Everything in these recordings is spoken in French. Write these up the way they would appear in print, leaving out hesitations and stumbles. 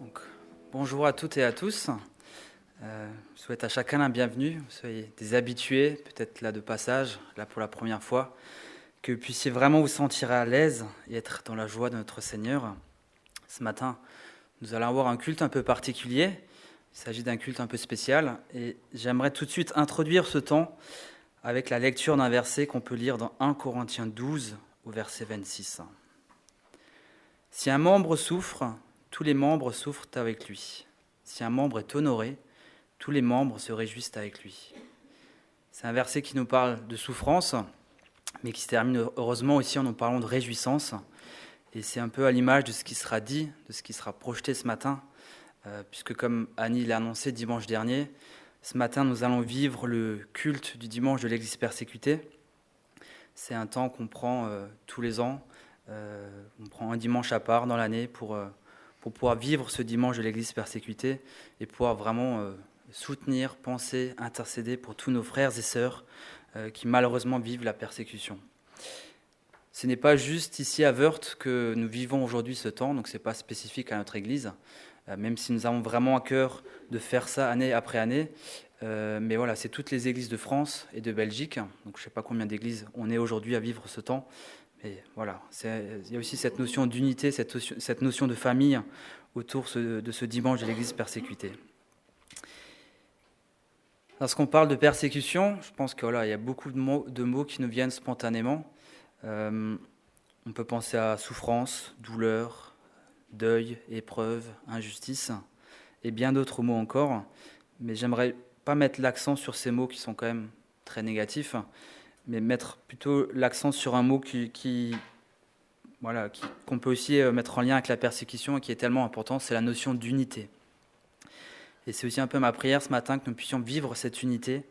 Donc, bonjour à toutes et à tous. Je souhaite à chacun la bienvenue. Vous soyez des habitués, peut-être là de passage, là pour la première fois, que vous puissiez vraiment vous sentir à l'aise et être dans la joie de notre Seigneur. Ce matin, nous allons avoir un culte un peu particulier. Il s'agit d'un culte un peu spécial et j'aimerais tout de suite introduire ce temps avec la lecture d'un verset qu'on peut lire dans 1 Corinthiens 12 au verset 26. Si un membre souffre, tous les membres souffrent avec lui. Si un membre est honoré, tous les membres se réjouissent avec lui. C'est un verset qui nous parle de souffrance, mais qui se termine heureusement aussi en nous parlant de réjouissance. Et c'est un peu à l'image de ce qui sera dit, de ce qui sera projeté ce matin, puisque comme Annie l'a annoncé dimanche dernier, ce matin nous allons vivre le culte du dimanche de l'Église persécutée. C'est un temps qu'on prend tous les ans. On prend un dimanche à part dans l'année pour pouvoir vivre ce dimanche de l'Église persécutée et pouvoir vraiment soutenir, penser, intercéder pour tous nos frères et sœurs qui malheureusement vivent la persécution. Ce n'est pas juste ici à Wörth que nous vivons aujourd'hui ce temps, donc ce n'est pas spécifique à notre Église, même si nous avons vraiment à cœur de faire ça année après année. Mais voilà, c'est toutes les églises de France et de Belgique, donc je ne sais pas combien d'églises on est aujourd'hui à vivre ce temps. Mais voilà, il y a aussi cette notion d'unité, cette notion de famille autour de ce dimanche de l'Église persécutée. Lorsqu'on parle de persécution, je pense qu'il y a beaucoup de mots qui nous viennent spontanément. On peut penser à souffrance, douleur, deuil, épreuve, injustice, et bien d'autres mots encore. Mais j'aimerais pas mettre l'accent sur ces mots qui sont quand même très négatifs, mais mettre plutôt l'accent sur un mot qu'on peut aussi mettre en lien avec la persécution et qui est tellement important, c'est la notion d'unité. Et c'est aussi un peu ma prière ce matin que nous puissions vivre cette unité,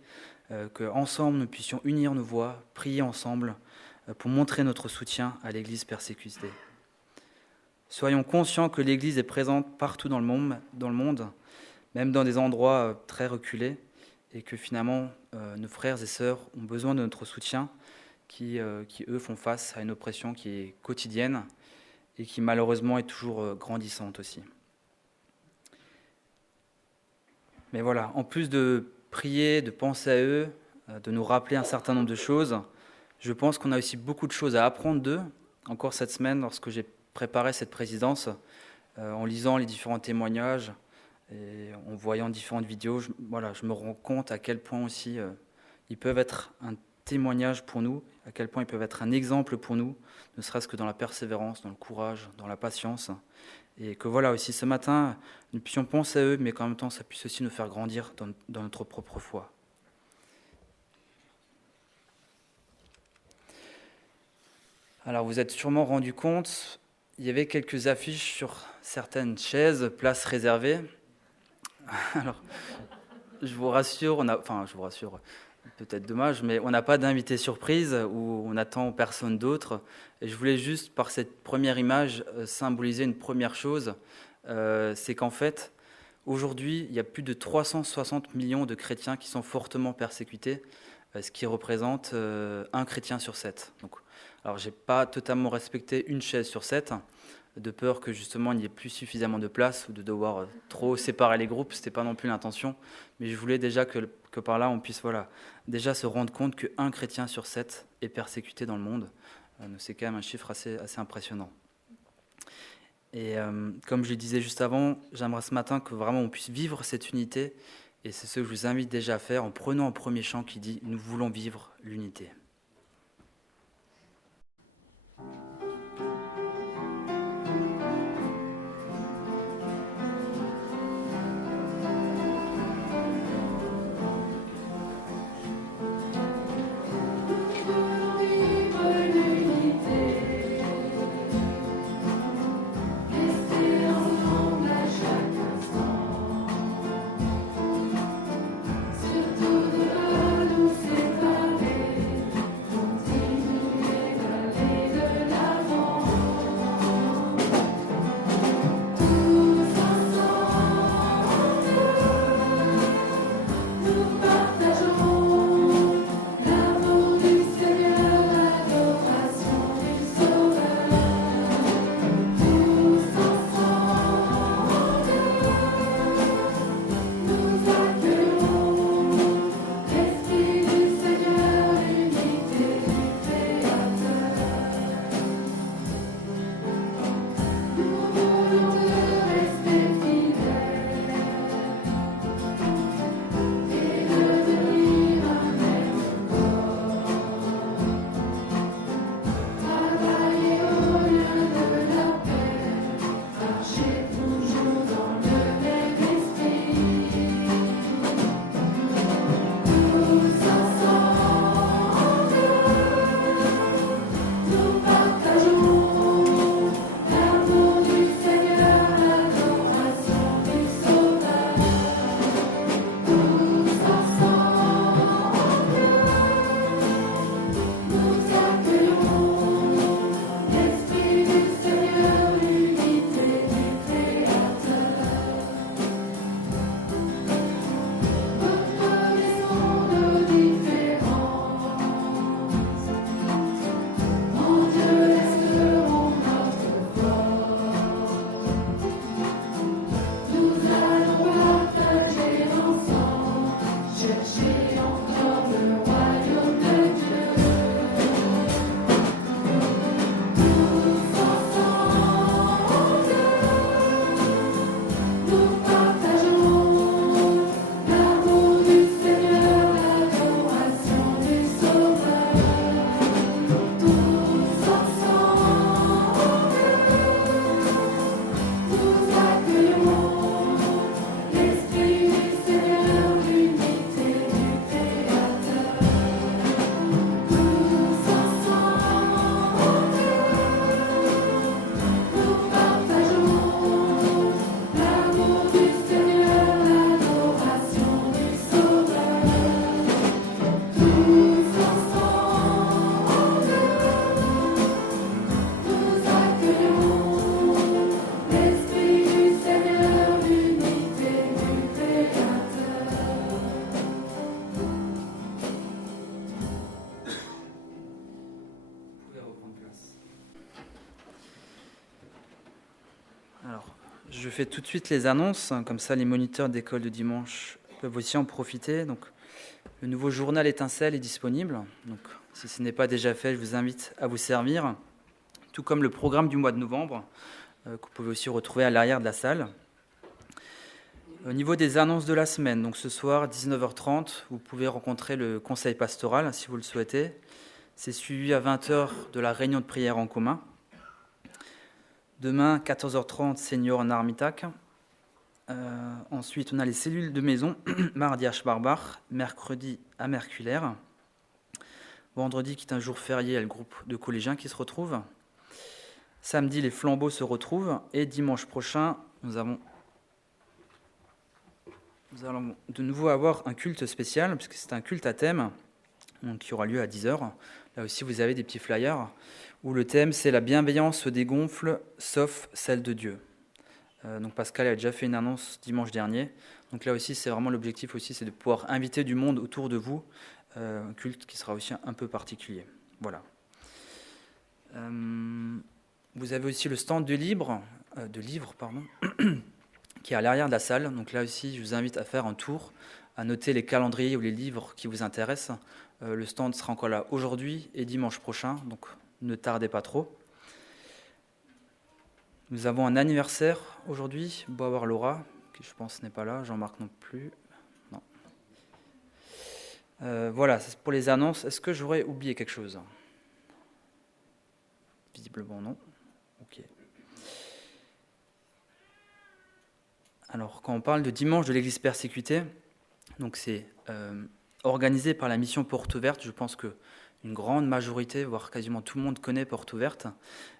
qu'ensemble nous puissions unir nos voix, prier ensemble pour montrer notre soutien à l'Église persécutée. Soyons conscients que l'Église est présente partout dans le monde, même dans des endroits très reculés, et que finalement, nos frères et sœurs ont besoin de notre soutien, qui eux, font face à une oppression qui est quotidienne et qui, malheureusement, est toujours grandissante aussi. Mais voilà, en plus de prier, de penser à eux, de nous rappeler un certain nombre de choses, je pense qu'on a aussi beaucoup de choses à apprendre d'eux. Encore cette semaine, lorsque j'ai préparé cette présidence, en lisant les différents témoignages, et en voyant différentes vidéos, je me rends compte à quel point aussi ils peuvent être un témoignage pour nous, à quel point ils peuvent être un exemple pour nous, ne serait-ce que dans la persévérance, dans le courage, dans la patience. Et que voilà aussi ce matin, nous puissions penser à eux, mais qu'en même temps ça puisse aussi nous faire grandir dans notre propre foi. Alors vous êtes sûrement rendu compte, il y avait quelques affiches sur certaines chaises, places réservées. Alors, je vous rassure, peut-être dommage, mais on n'a pas d'invité surprise où on attend personne d'autre. Et je voulais juste, par cette première image, symboliser une première chose, c'est qu'en fait, aujourd'hui, il y a plus de 360 millions de chrétiens qui sont fortement persécutés, ce qui représente un chrétien sur 7. Donc, alors, je n'ai pas totalement respecté une chaise sur 7, de peur que justement il n'y ait plus suffisamment de place ou de devoir trop séparer les groupes, ce n'était pas non plus l'intention, mais je voulais déjà que par là on puisse déjà se rendre compte qu'un chrétien sur 7 est persécuté dans le monde. C'est quand même un chiffre assez impressionnant. Et comme je le disais juste avant, j'aimerais ce matin que vraiment on puisse vivre cette unité, et c'est ce que je vous invite déjà à faire en prenant un premier chant qui dit « Nous voulons vivre l'unité ». Surtout de nous séparer. je fais tout de suite les annonces, comme ça les moniteurs d'école de dimanche peuvent aussi en profiter. Donc, le nouveau journal Étincelle est disponible. Donc, si ce n'est pas déjà fait, je vous invite à vous servir. Tout comme le programme du mois de novembre, que vous pouvez aussi retrouver à l'arrière de la salle. Au niveau des annonces de la semaine, donc ce soir, 19h30, vous pouvez rencontrer le conseil pastoral, si vous le souhaitez. C'est suivi à 20h de la réunion de prière en commun. Demain, 14h30, Senior en Armitac. Ensuite, on a les cellules de maison, mardi à Schwarbach, mercredi à Merculaire. Vendredi, qui est un jour férié, il y a le groupe de collégiens qui se retrouve. Samedi, les flambeaux se retrouvent. Et dimanche prochain, nous allons de nouveau avoir un culte spécial, puisque c'est un culte à thème, donc, qui aura lieu à 10h. Là aussi, vous avez des petits flyers, où le thème, c'est « La bienveillance se dégonfle, sauf celle de Dieu ». Donc Pascal a déjà fait une annonce dimanche dernier. Donc là aussi, c'est vraiment l'objectif aussi, c'est de pouvoir inviter du monde autour de vous, un culte qui sera aussi un peu particulier. Voilà. Vous avez aussi le stand de livres, qui est à l'arrière de la salle. Donc là aussi, je vous invite à faire un tour, à noter les calendriers ou les livres qui vous intéressent. Le stand sera encore là aujourd'hui et dimanche prochain, donc ne tardez pas trop. Nous avons un anniversaire aujourd'hui, beau avoir Laura, qui je pense n'est pas là, Jean-Marc non plus. Non. Voilà, c'est pour les annonces. Est-ce que j'aurais oublié quelque chose ? Visiblement non. Ok. Alors, quand on parle de dimanche de l'Église persécutée, donc c'est organisé par la mission Porte Ouverte. Je pense que une grande majorité, voire quasiment tout le monde connaît Porte Ouverte,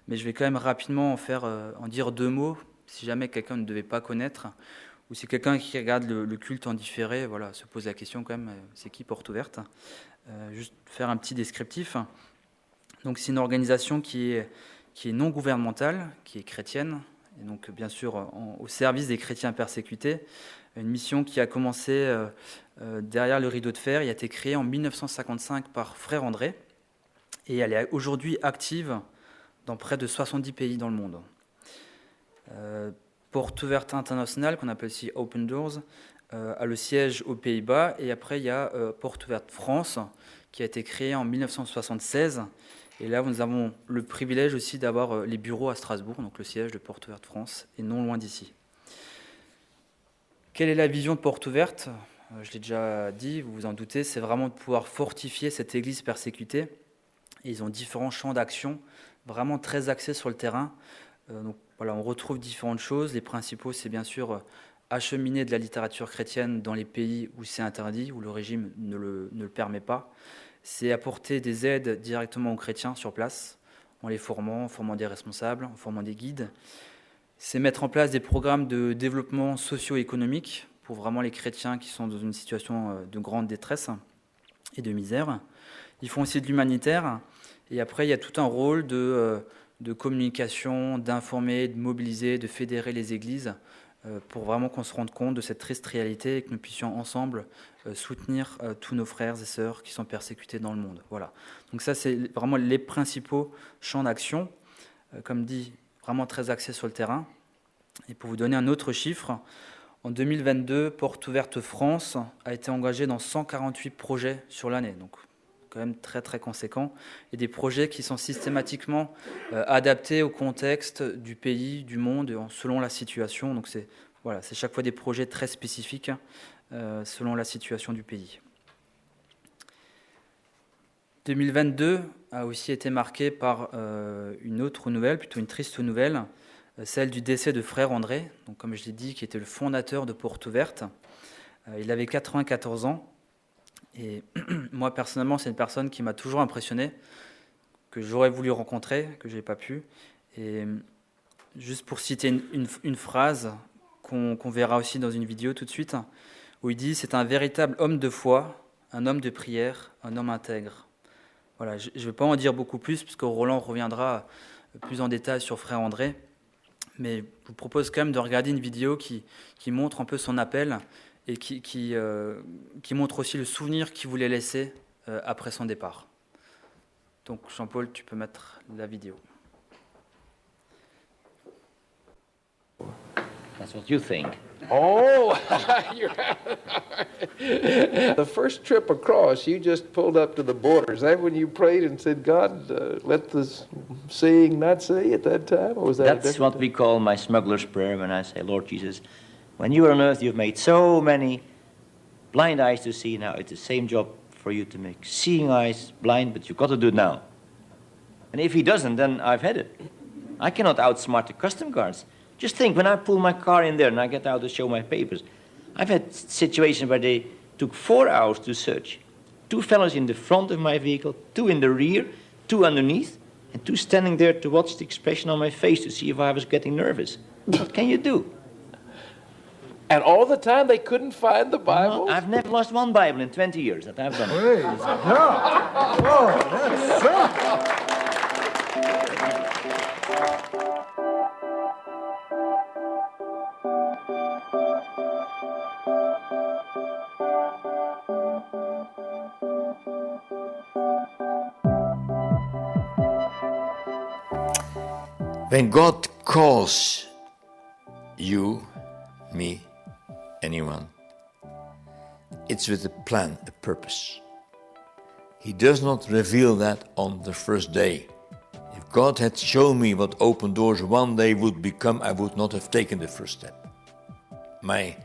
mais je vais quand même rapidement en dire deux mots, si jamais quelqu'un ne devait pas connaître, ou si quelqu'un qui regarde le culte en différé, voilà, se pose la question quand même, c'est qui Porte Ouverte ? Juste faire un petit descriptif. Donc c'est une organisation qui est non gouvernementale, qui est chrétienne, et donc bien sûr au service des chrétiens persécutés. Une mission qui a commencé derrière le rideau de fer et a été créée en 1955 par Frère André. Et elle est aujourd'hui active dans près de 70 pays dans le monde. Porte Ouverte Internationale, qu'on appelle aussi Open Doors, a le siège aux Pays-Bas. Et après, il y a Porte Ouverte France, qui a été créée en 1976. Et là, nous avons le privilège aussi d'avoir les bureaux à Strasbourg, donc le siège de Porte Ouverte France, et non loin d'ici. Quelle est la vision de Porte Ouverte ? Je l'ai déjà dit, vous vous en doutez, c'est vraiment de pouvoir fortifier cette église persécutée. Et ils ont différents champs d'action, vraiment très axés sur le terrain. Donc voilà, on retrouve différentes choses. Les principaux, c'est bien sûr acheminer de la littérature chrétienne dans les pays où c'est interdit, où le régime ne le permet pas. C'est apporter des aides directement aux chrétiens sur place, en les formant, en formant des responsables, en formant des guides. C'est mettre en place des programmes de développement socio-économique pour vraiment les chrétiens qui sont dans une situation de grande détresse et de misère. Ils font aussi de l'humanitaire. Et après, il y a tout un rôle de communication, d'informer, de mobiliser, de fédérer les églises pour vraiment qu'on se rende compte de cette triste réalité et que nous puissions ensemble soutenir tous nos frères et sœurs qui sont persécutés dans le monde. Voilà. Donc ça, c'est vraiment les principaux champs d'action. Comme dit, vraiment très axé sur le terrain. Et pour vous donner un autre chiffre, en 2022, Porte Ouverte France a été engagée dans 148 projets sur l'année, donc quand même très très conséquent, et des projets qui sont systématiquement adaptés au contexte du pays, du monde, selon la situation. Donc c'est chaque fois des projets très spécifiques selon la situation du pays. 2022 a aussi été marqué par une autre nouvelle, plutôt une triste nouvelle, celle du décès de Frère André, donc comme je l'ai dit, qui était le fondateur de Porte Ouverte. Il avait 94 ans, et moi personnellement, c'est une personne qui m'a toujours impressionné, que j'aurais voulu rencontrer, que je n'ai pas pu. Et juste pour citer une phrase qu'on verra aussi dans une vidéo tout de suite, où il dit « C'est un véritable homme de foi, un homme de prière, un homme intègre ». Voilà, je ne vais pas en dire beaucoup plus, puisque Roland reviendra plus en détail sur Frère André. Mais je vous propose quand même de regarder une vidéo qui montre un peu son appel et qui montre aussi le souvenir qu'il voulait laisser après son départ. Donc Jean-Paul, tu peux mettre la vidéo. That's what you think. Oh, the first trip across, you just pulled up to the border. Is that when you prayed and said, God, let this seeing not see at that time? Or was that That's what we call my smuggler's prayer when I say, Lord Jesus, when you were on earth, you've made so many blind eyes to see. Now it's the same job for you to make seeing eyes blind, but you've got to do it now. And if he doesn't, then I've had it. I cannot outsmart the custom guards. Just think, when I pull my car in there and I get out to show my papers, I've had situations where they took 4 hours to search. 2 fellows in the front of my vehicle, 2 in the rear, 2 underneath, and 2 standing there to watch the expression on my face to see if I was getting nervous. What can you do? And all the time they couldn't find the Bible? No, I've never lost one Bible in 20 years that I've done. Praise God. Oh, that's so. When God calls you, me, anyone, it's with a plan, a purpose. He does not reveal that on the first day. If God had shown me what open doors one day would become, I would not have taken the first step. My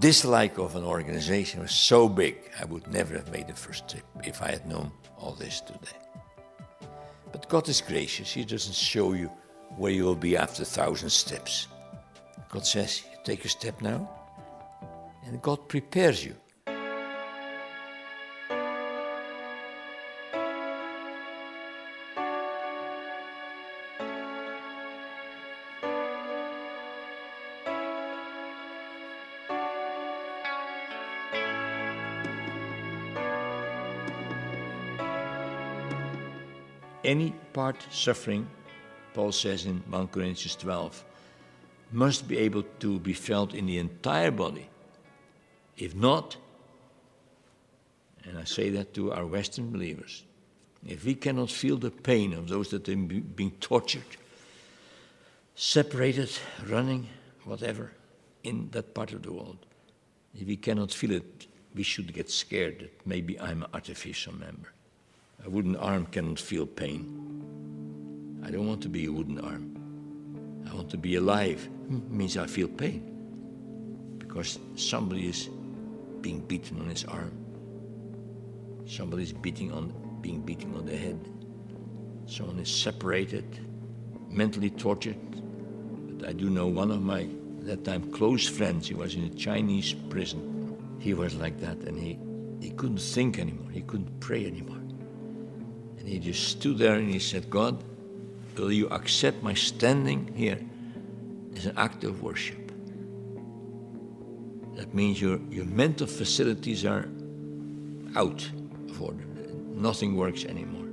dislike of an organization was so big, I would never have made the first step if I had known all this today. But God is gracious. He doesn't show you where you will be after 1,000 steps. God says, you take a step now, and God prepares you. Any part suffering, Paul says in 1 Corinthians 12, must be able to be felt in the entire body. If not, and I say that to our Western believers, if we cannot feel the pain of those that are being tortured, separated, running, whatever, in that part of the world, if we cannot feel it, we should get scared that maybe I'm an artificial member. A wooden arm cannot feel pain. I don't want to be a wooden arm. I want to be alive. Means I feel pain. Because somebody is being beaten on his arm. Somebody is being beaten on the head. Someone is separated, mentally tortured. But I do know one of my, at that time, close friends. He was in a Chinese prison. He was like that, and he couldn't think anymore. He couldn't pray anymore. And he just stood there and he said, God, will you accept my standing here as an act of worship? That means your mental facilities are out of order. Nothing works anymore.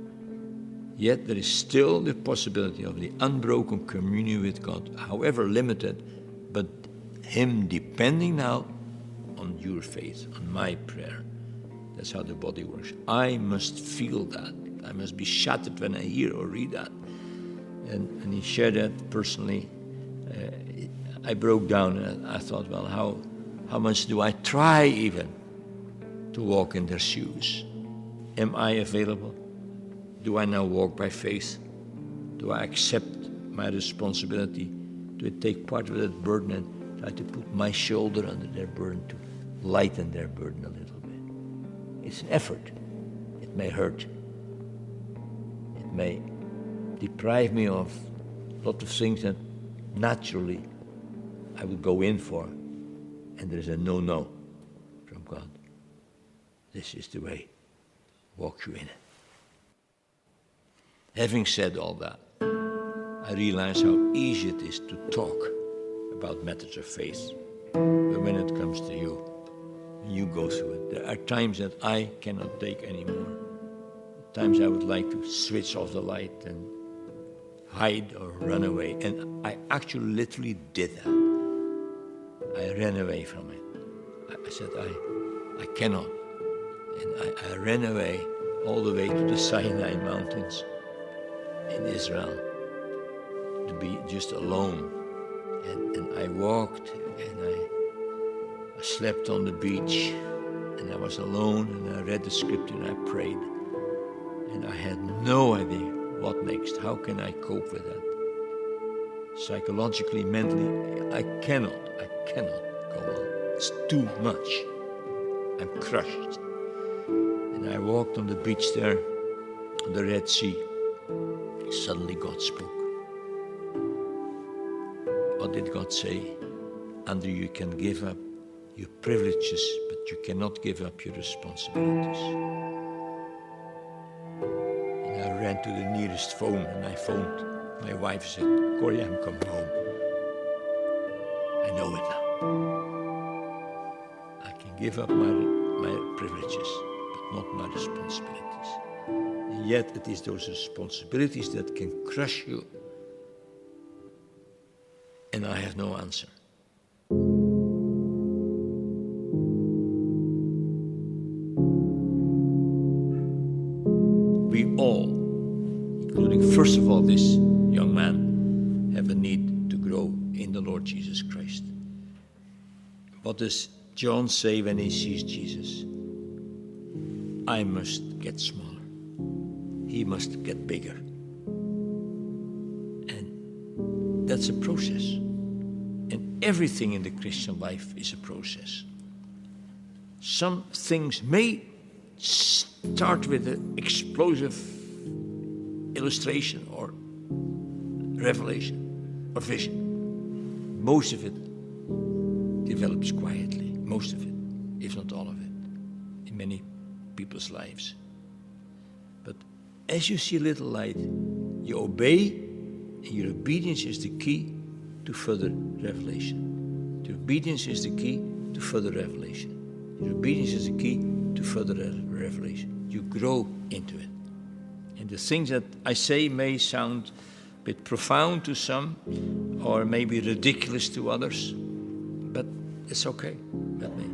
Yet there is still the possibility of the unbroken communion with God, however limited, but Him depending now on your faith, on my prayer. That's how the body works. I must feel that. I must be shattered when I hear or read that. And he shared that personally. I broke down and I thought, well, how much do I try even to walk in their shoes? Am I available? Do I now walk by faith? Do I accept my responsibility? Do I take part of that burden and try to put my shoulder under their burden to lighten their burden a little bit? It's an effort. It may hurt. It may deprive me of a lot of things that naturally I would go in for, and there is a no from God. This is the way. Walk you in it. Having said all that, I realize how easy it is to talk about matters of faith. But when it comes to you, you go through it. There are times that I cannot take anymore. Times I would like to switch off the light and hide or run away. And I actually literally did that. I ran away from it. I said, I cannot. And I ran away all the way to the Sinai Mountains in Israel to be just alone And I walked and I slept on the beach and I was alone and I read the scripture and I prayed. And I had no idea what next. How can I cope with that? Psychologically, mentally, I cannot go on. It's too much. I'm crushed. And I walked on the beach there, on the Red Sea. Suddenly God spoke. What did God say? Andrew, you can give up your privileges, but you cannot give up your responsibilities. And I ran to the nearest phone and I phoned. My wife said, Corey, I'm coming home. I know it now. I can give up my privileges, but not my responsibilities. And yet it is those responsibilities that can crush you. And I have no answer. We all, including first of all this young man, have a need to grow in the Lord Jesus Christ. What does John say when he sees Jesus? I must get smaller. He must get bigger. And that's a process. And everything in the Christian life is a process. Some things may start with an explosive illustration or revelation or vision. Most of it develops quietly, most of it, if not all of it, in many people's lives. But as you see a little light, you obey, and your obedience is the key to further revelation. Your obedience is the key to further revelation. Your obedience is the key to further revelation. You grow into it. And the things that I say may sound a bit profound to some, or maybe ridiculous to others, but it's okay with me.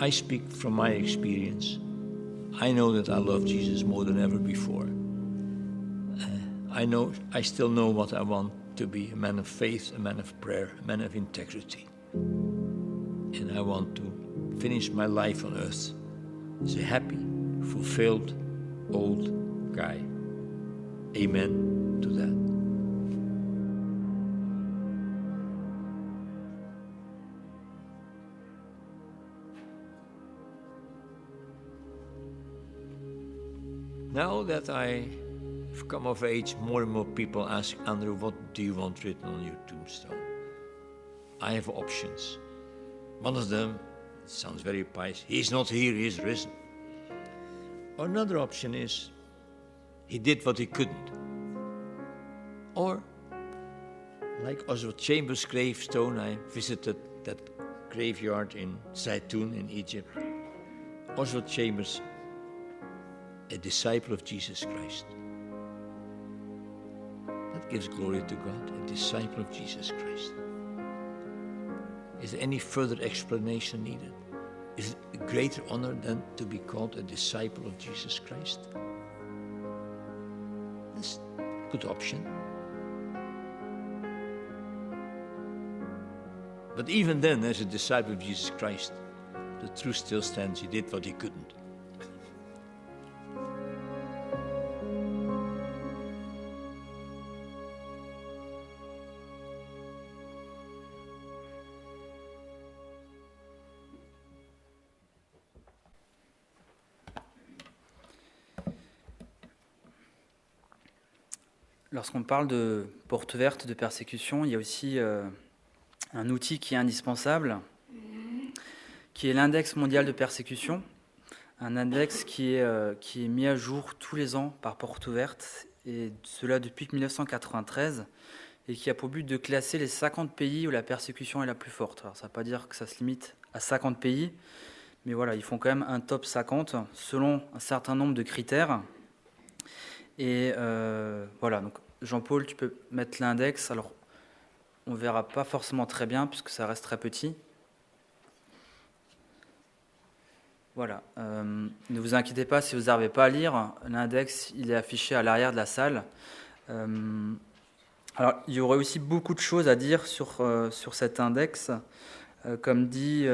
I speak from my experience. I know that I love Jesus more than ever before. I still know what I want to be, a man of faith, a man of prayer, a man of integrity. And I want to finish my life on earth as a happy, fulfilled, old guy. Amen to that. Now that I've come of age, more and more people ask, Andrew, what do you want written on your tombstone? I have options. One of them, it sounds very pious, he's not here, he's risen. Or another option is, he did what he couldn't. Or, like Oswald Chambers' gravestone, I visited that graveyard in Zaytun in Egypt. Oswald Chambers, a disciple of Jesus Christ. That gives glory to God, a disciple of Jesus Christ. Is there any further explanation needed? Is it a greater honor than to be called a disciple of Jesus Christ? That's a good option. But even then, as a disciple of Jesus Christ, the truth still stands, he did what he couldn't. Lorsqu'on parle de porte verte, de persécution, il y a aussi un outil qui est indispensable, qui est l'index mondial de persécution, un index qui est mis à jour tous les ans par Porte Ouverte, et cela depuis 1993, et qui a pour but de classer les 50 pays où la persécution est la plus forte. Alors ça ne veut pas dire que ça se limite à 50 pays, mais voilà, ils font quand même un top 50 selon un certain nombre de critères. Et voilà, donc Jean-Paul, tu peux mettre l'index. Alors, on ne verra pas forcément très bien puisque ça reste très petit. Voilà, ne vous inquiétez pas si vous n'arrivez pas à lire. L'index, il est affiché à l'arrière de la salle. Alors, il y aurait aussi beaucoup de choses à dire sur cet index. Comme dit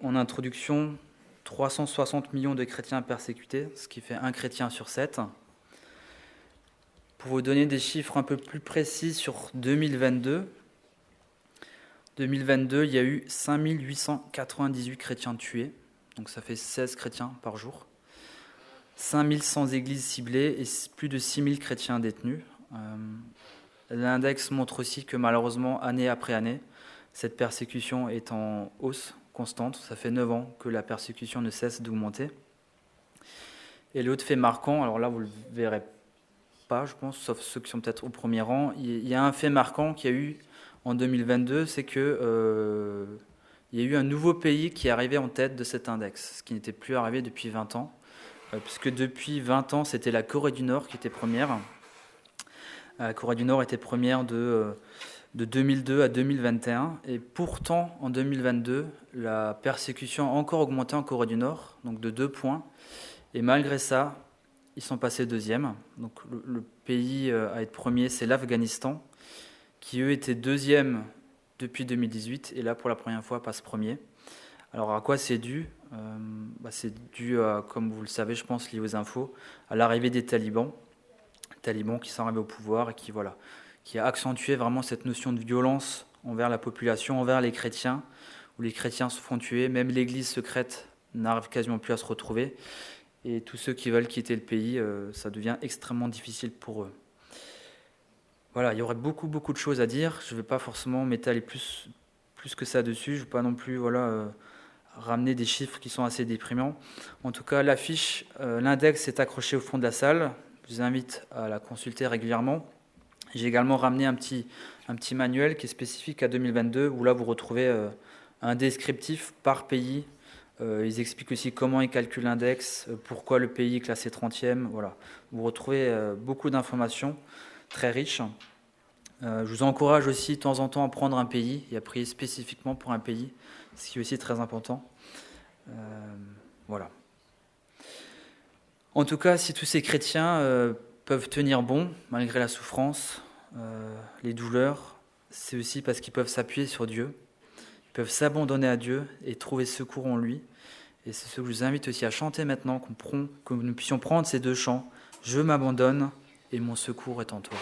en introduction, 360 millions de chrétiens persécutés, ce qui fait un chrétien sur 7. Pour vous donner des chiffres un peu plus précis sur 2022, il y a eu 5898 chrétiens tués, donc ça fait 16 chrétiens par jour. 5100 églises ciblées et plus de 6000 chrétiens détenus. L'index montre aussi que malheureusement, année après année, cette persécution est en hausse constante. Ça fait 9 ans que la persécution ne cesse d'augmenter. Et l'autre fait marquant, alors là vous ne le verrez pas, je pense, sauf ceux qui sont peut-être au premier rang, il y a un fait marquant qu'il y a eu en 2022, c'est que il y a eu un nouveau pays qui est arrivé en tête de cet index, ce qui n'était plus arrivé depuis 20 ans. Puisque depuis 20 ans, c'était la Corée du Nord qui était première. La Corée du Nord était première de 2002 à 2021. Et pourtant, en 2022, la persécution a encore augmenté en Corée du Nord, donc de 2 points. Et malgré ça, ils sont passés deuxième. Donc le pays à être premier, c'est l'Afghanistan, qui eux étaient deuxième depuis 2018, et là, pour la première fois, passe premier. Alors à quoi c'est dû ? C'est dû, comme vous le savez, je pense, lié aux infos, à l'arrivée des talibans qui sont arrivés au pouvoir et qui a accentué vraiment cette notion de violence envers la population, envers les chrétiens, où les chrétiens se font tuer, même l'église secrète n'arrive quasiment plus à se retrouver, et tous ceux qui veulent quitter le pays, ça devient extrêmement difficile pour eux. Voilà, il y aurait beaucoup de choses à dire, je ne vais pas forcément m'étaler plus que ça dessus, je ne vais pas non plus ramener des chiffres qui sont assez déprimants. En tout cas, l'affiche, l'index est accroché au fond de la salle. Je vous invite à la consulter régulièrement. J'ai également ramené un petit manuel qui est spécifique à 2022, où là vous retrouvez un descriptif par pays. Ils expliquent aussi comment ils calculent l'index, pourquoi le pays est classé 30e. Voilà. Vous retrouvez beaucoup d'informations très riches. Je vous encourage aussi de temps en temps à prendre un pays et à prier spécifiquement pour un pays, ce qui est aussi très important. Voilà. En tout cas, si tous ces chrétiens peuvent tenir bon, malgré la souffrance, les douleurs, c'est aussi parce qu'ils peuvent s'appuyer sur Dieu, ils peuvent s'abandonner à Dieu et trouver secours en lui. Et c'est ce que je vous invite aussi à chanter maintenant, que nous puissions prendre ces 2 chants. « Je m'abandonne et mon secours est en toi ».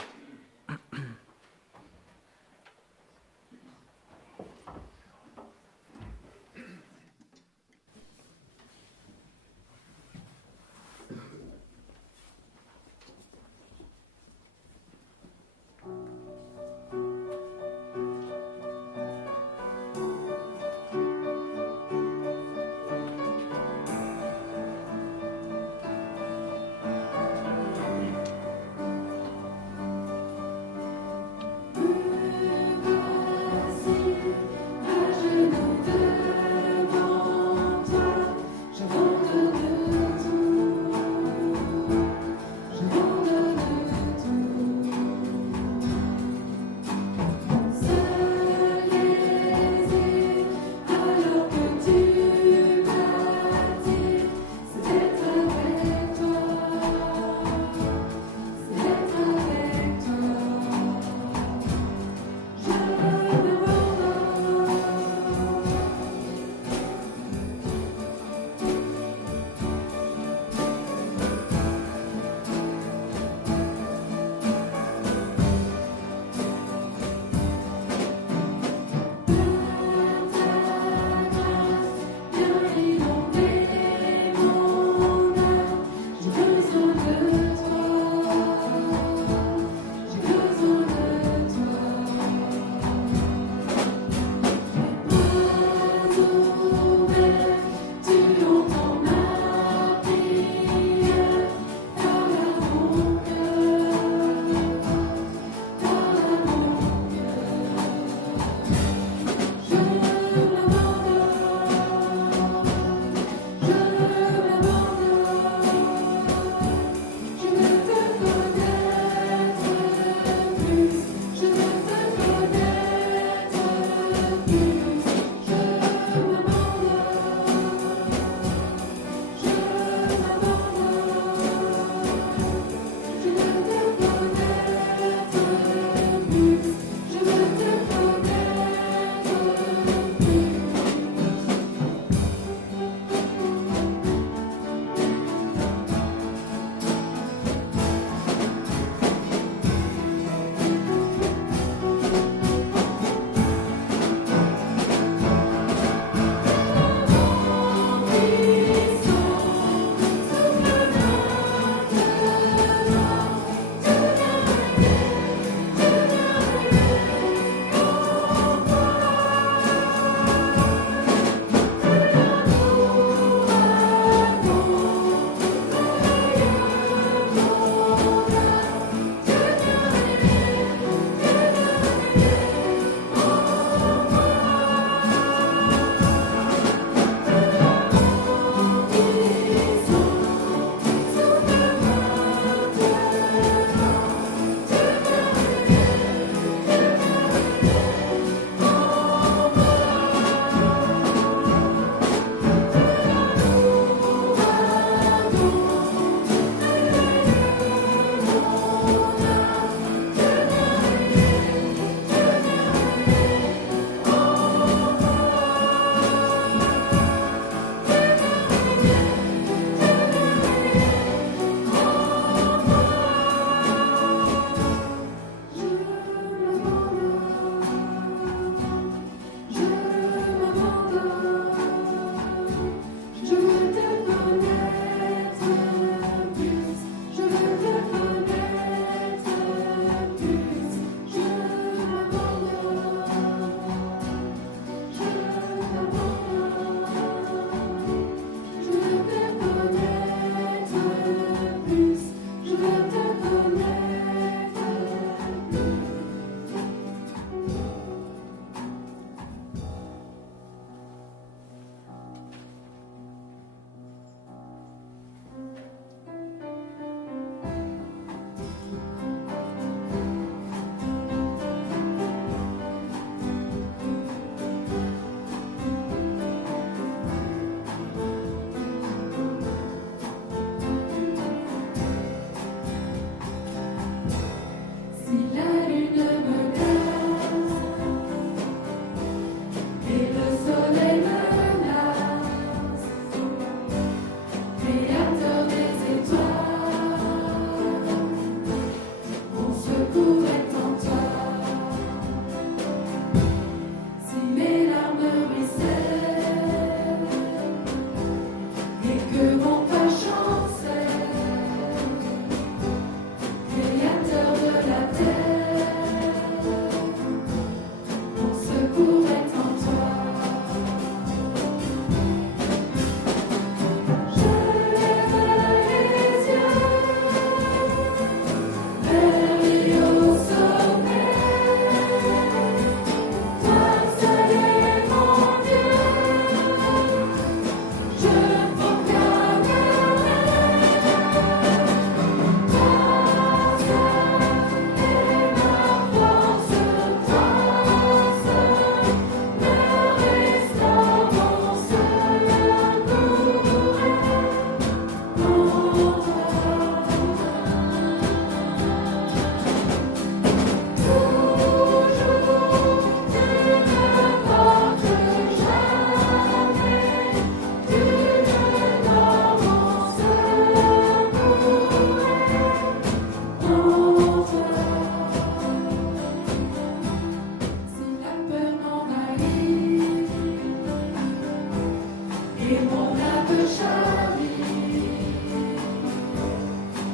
et mon âme charlie,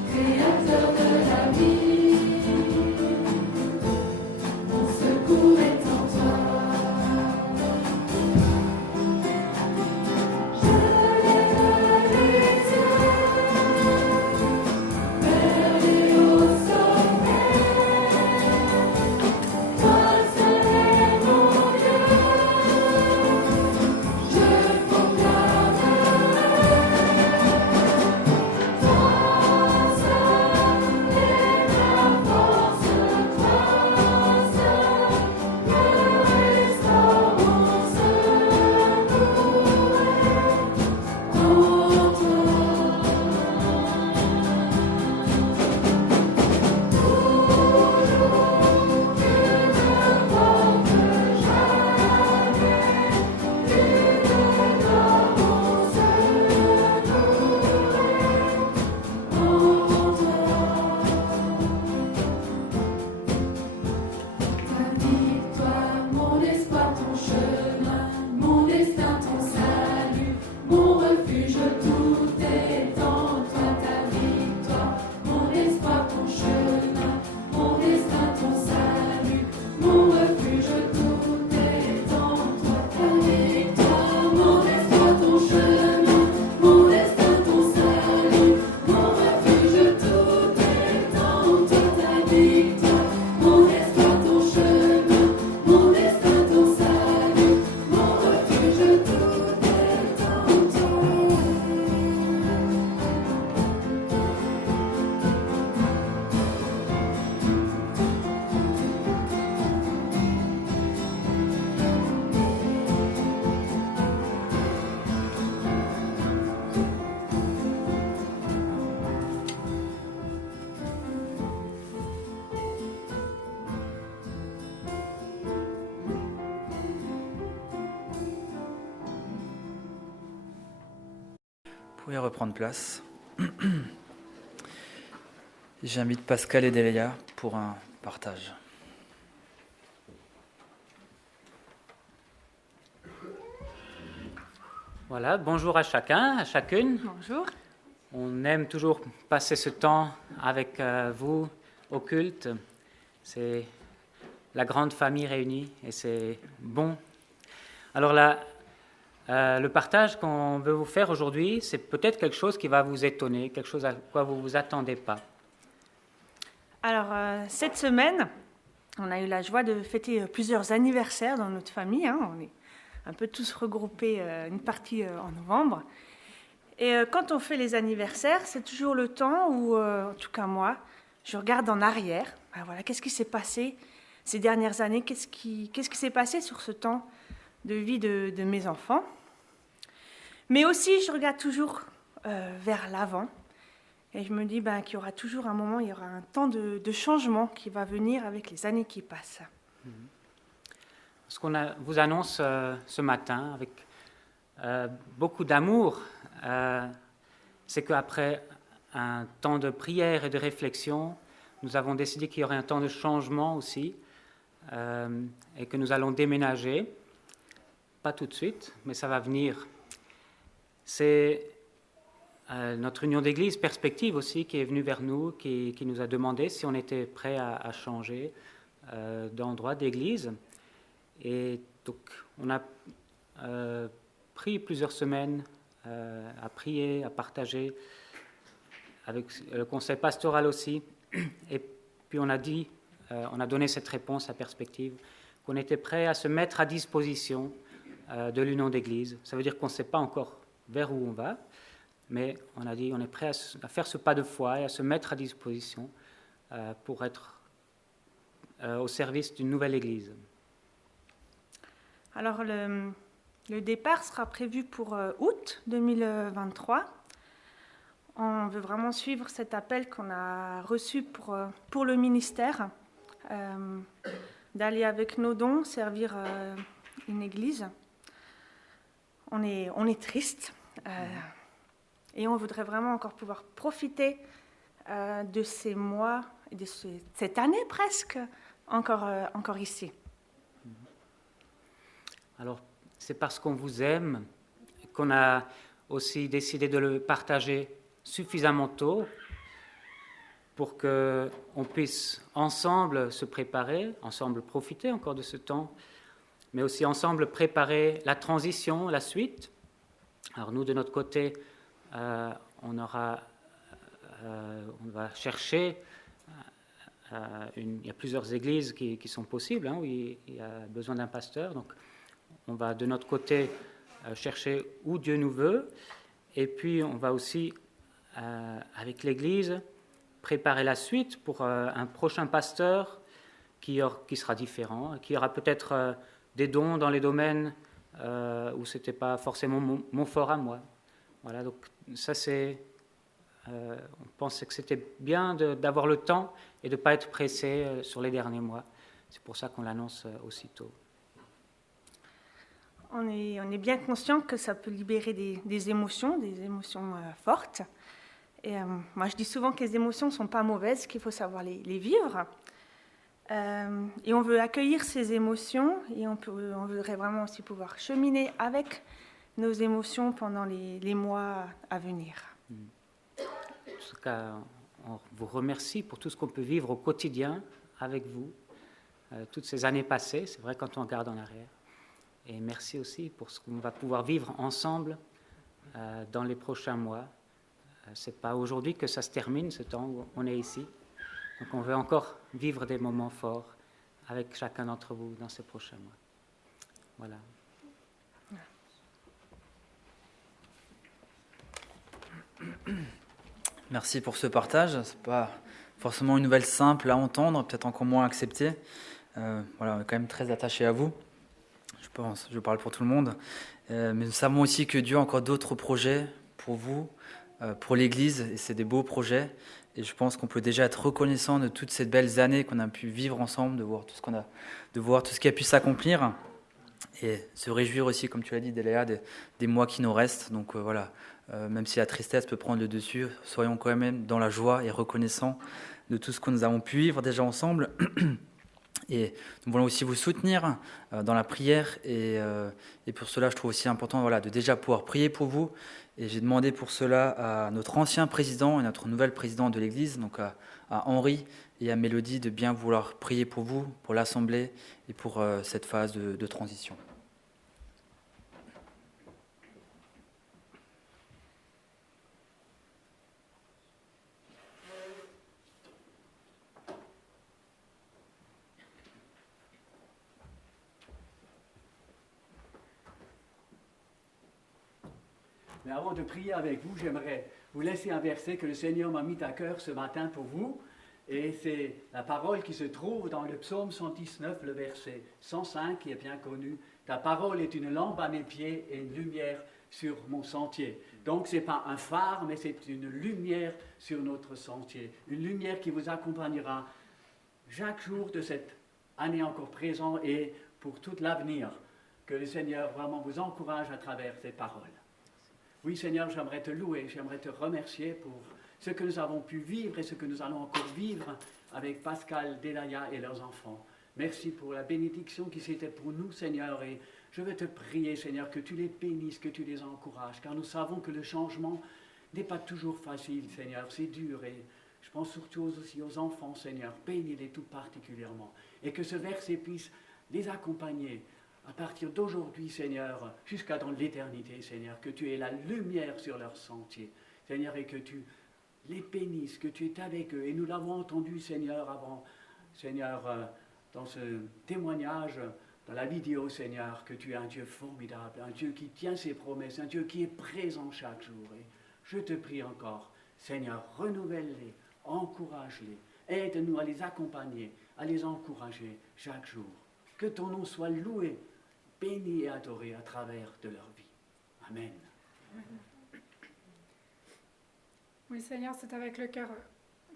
créateur de la vie, mon secours est en toi. Je lève les yeux vers les hauts sommets, toi seul est mon Dieu, je proclamerai, toi seul est ma force, toi seul me restaure mon secours est en toi. Ta victoire, mon espoir, ton chemin, mon destin, ton salut, mon refuge, tout est en toi. Ta victoire, mon espoir, ton chemin, mon destin, ton salut, mon refuge, tout est en toi. Ta victoire, mon espoir, ton chemin, mon destin, ton salut, mon refuge, tout est en toi. Ta victoire, mon espoir, ton chemin, mon destin, ton salut, mon refuge, tout est en toi. Vous pouvez reprendre place. J'invite Pascal et Delia pour un partage. Voilà, bonjour à chacun, à chacune. Bonjour. On aime toujours passer ce temps avec vous au culte. C'est la grande famille réunie et c'est bon. Alors là, le partage qu'on veut vous faire aujourd'hui, c'est peut-être quelque chose qui va vous étonner, quelque chose à quoi vous ne vous attendez pas. Alors, cette semaine, on a eu la joie de fêter plusieurs anniversaires dans notre famille. On est un peu tous regroupés, une partie en novembre. Et quand on fait les anniversaires, c'est toujours le temps où, en tout cas moi, je regarde en arrière. Ben voilà, qu'est-ce qui s'est passé ces dernières années? Qu'est-ce qui s'est passé sur ce temps de vie de mes enfants? Mais aussi, je regarde toujours vers l'avant. Et je me dis qu'il y aura toujours un moment, il y aura un temps de changement qui va venir avec les années qui passent. Ce qu'on vous annonce ce matin avec beaucoup d'amour, c'est qu'après un temps de prière et de réflexion, nous avons décidé qu'il y aurait un temps de changement aussi et que nous allons déménager. Pas tout de suite, mais ça va venir. C'est notre union d'église Perspective aussi qui est venue vers nous, qui nous a demandé si on était prêt à changer d'endroit d'église. Et donc, on a pris plusieurs semaines à prier, à partager, avec le conseil pastoral aussi. Et puis on a dit, on a donné cette réponse à Perspective, qu'on était prêt à se mettre à disposition de l'union d'église. Ça veut dire qu'on ne sait pas encore vers où on va, mais on a dit on est prêt à faire ce pas de foi et à se mettre à disposition pour être au service d'une nouvelle église. Alors, le départ sera prévu pour août 2023. On veut vraiment suivre cet appel qu'on a reçu pour le ministère, d'aller avec nos dons servir une église. On est triste et on voudrait vraiment encore pouvoir profiter de ces mois, de cette année presque, encore ici. Alors, c'est parce qu'on vous aime qu'on a aussi décidé de le partager suffisamment tôt pour qu'on puisse ensemble se préparer, ensemble profiter encore de ce temps, mais aussi ensemble préparer la transition, la suite. Alors nous, de notre côté, on va chercher, il y a plusieurs églises qui sont possibles, où il y a besoin d'un pasteur, donc on va de notre côté chercher où Dieu nous veut, et puis on va aussi, avec l'Église, préparer la suite pour un prochain pasteur qui sera différent, qui aura peut-être des dons dans les domaines où ce n'était pas forcément mon fort à moi. Voilà, donc ça c'est... on pensait que c'était bien d'avoir le temps et de ne pas être pressé sur les derniers mois. C'est pour ça qu'on l'annonce aussitôt. On est bien conscient que ça peut libérer des émotions fortes. Et moi, je dis souvent que les émotions ne sont pas mauvaises, qu'il faut savoir les vivre. Et on veut accueillir ces émotions et on voudrait vraiment aussi pouvoir cheminer avec nos émotions pendant les mois à venir. En tout cas, on vous remercie pour tout ce qu'on peut vivre au quotidien avec vous, toutes ces années passées, c'est vrai quand on regarde en arrière. Et merci aussi pour ce qu'on va pouvoir vivre ensemble dans les prochains mois. Ce n'est pas aujourd'hui que ça se termine, ce temps où on est ici. Donc on veut encore vivre des moments forts avec chacun d'entre vous dans ces prochains mois. Voilà. Merci pour ce partage. Ce n'est pas forcément une nouvelle simple à entendre, peut-être encore moins à accepter. Voilà, on est quand même très attachés à vous. Je pense, je parle pour tout le monde. Mais nous savons aussi que Dieu a encore d'autres projets pour vous, pour l'Église, et c'est des beaux projets. Et je pense qu'on peut déjà être reconnaissant de toutes ces belles années qu'on a pu vivre ensemble, de voir tout ce qui a pu s'accomplir, et se réjouir aussi, comme tu l'as dit, Déléa, des mois qui nous restent. Donc voilà, même si la tristesse peut prendre le dessus, soyons quand même dans la joie et reconnaissants de tout ce que nous avons pu vivre déjà ensemble. Et nous voulons aussi vous soutenir dans la prière, et pour cela, je trouve aussi important de déjà pouvoir prier pour vous. Et j'ai demandé pour cela à notre ancien président et notre nouvelle présidente de l'Église, donc à Henri et à Mélodie, de bien vouloir prier pour vous, pour l'Assemblée et pour cette phase de transition. Mais avant de prier avec vous, j'aimerais vous laisser un verset que le Seigneur m'a mis à cœur ce matin pour vous. Et c'est la parole qui se trouve dans le psaume 119, le verset 105, qui est bien connu. « Ta parole est une lampe à mes pieds et une lumière sur mon sentier. » Donc ce n'est pas un phare, mais c'est une lumière sur notre sentier. Une lumière qui vous accompagnera chaque jour de cette année encore présente et pour tout l'avenir. Que le Seigneur vraiment vous encourage à travers ces paroles. Oui, Seigneur, j'aimerais te louer, j'aimerais te remercier pour ce que nous avons pu vivre et ce que nous allons encore vivre avec Pascal, Delaya et leurs enfants. Merci pour la bénédiction qui c'était pour nous, Seigneur, et je veux te prier, Seigneur, que tu les bénisses, que tu les encourages, car nous savons que le changement n'est pas toujours facile, Seigneur, c'est dur, et je pense surtout aussi aux enfants, Seigneur, bénis-les tout particulièrement, et que ce verset puisse les accompagner, à partir d'aujourd'hui, Seigneur, jusqu'à dans l'éternité, Seigneur, que tu aies la lumière sur leur sentier, Seigneur, et que tu les bénisses, que tu es avec eux. Et nous l'avons entendu, Seigneur, avant, Seigneur, dans ce témoignage, dans la vidéo, Seigneur, que tu es un Dieu formidable, un Dieu qui tient ses promesses, un Dieu qui est présent chaque jour. Et je te prie encore, Seigneur, renouvelle-les, encourage-les, aide-nous à les accompagner, à les encourager chaque jour. Que ton nom soit loué, béni et adoré à travers de leur vie. Amen. Oui, Seigneur, c'est avec le cœur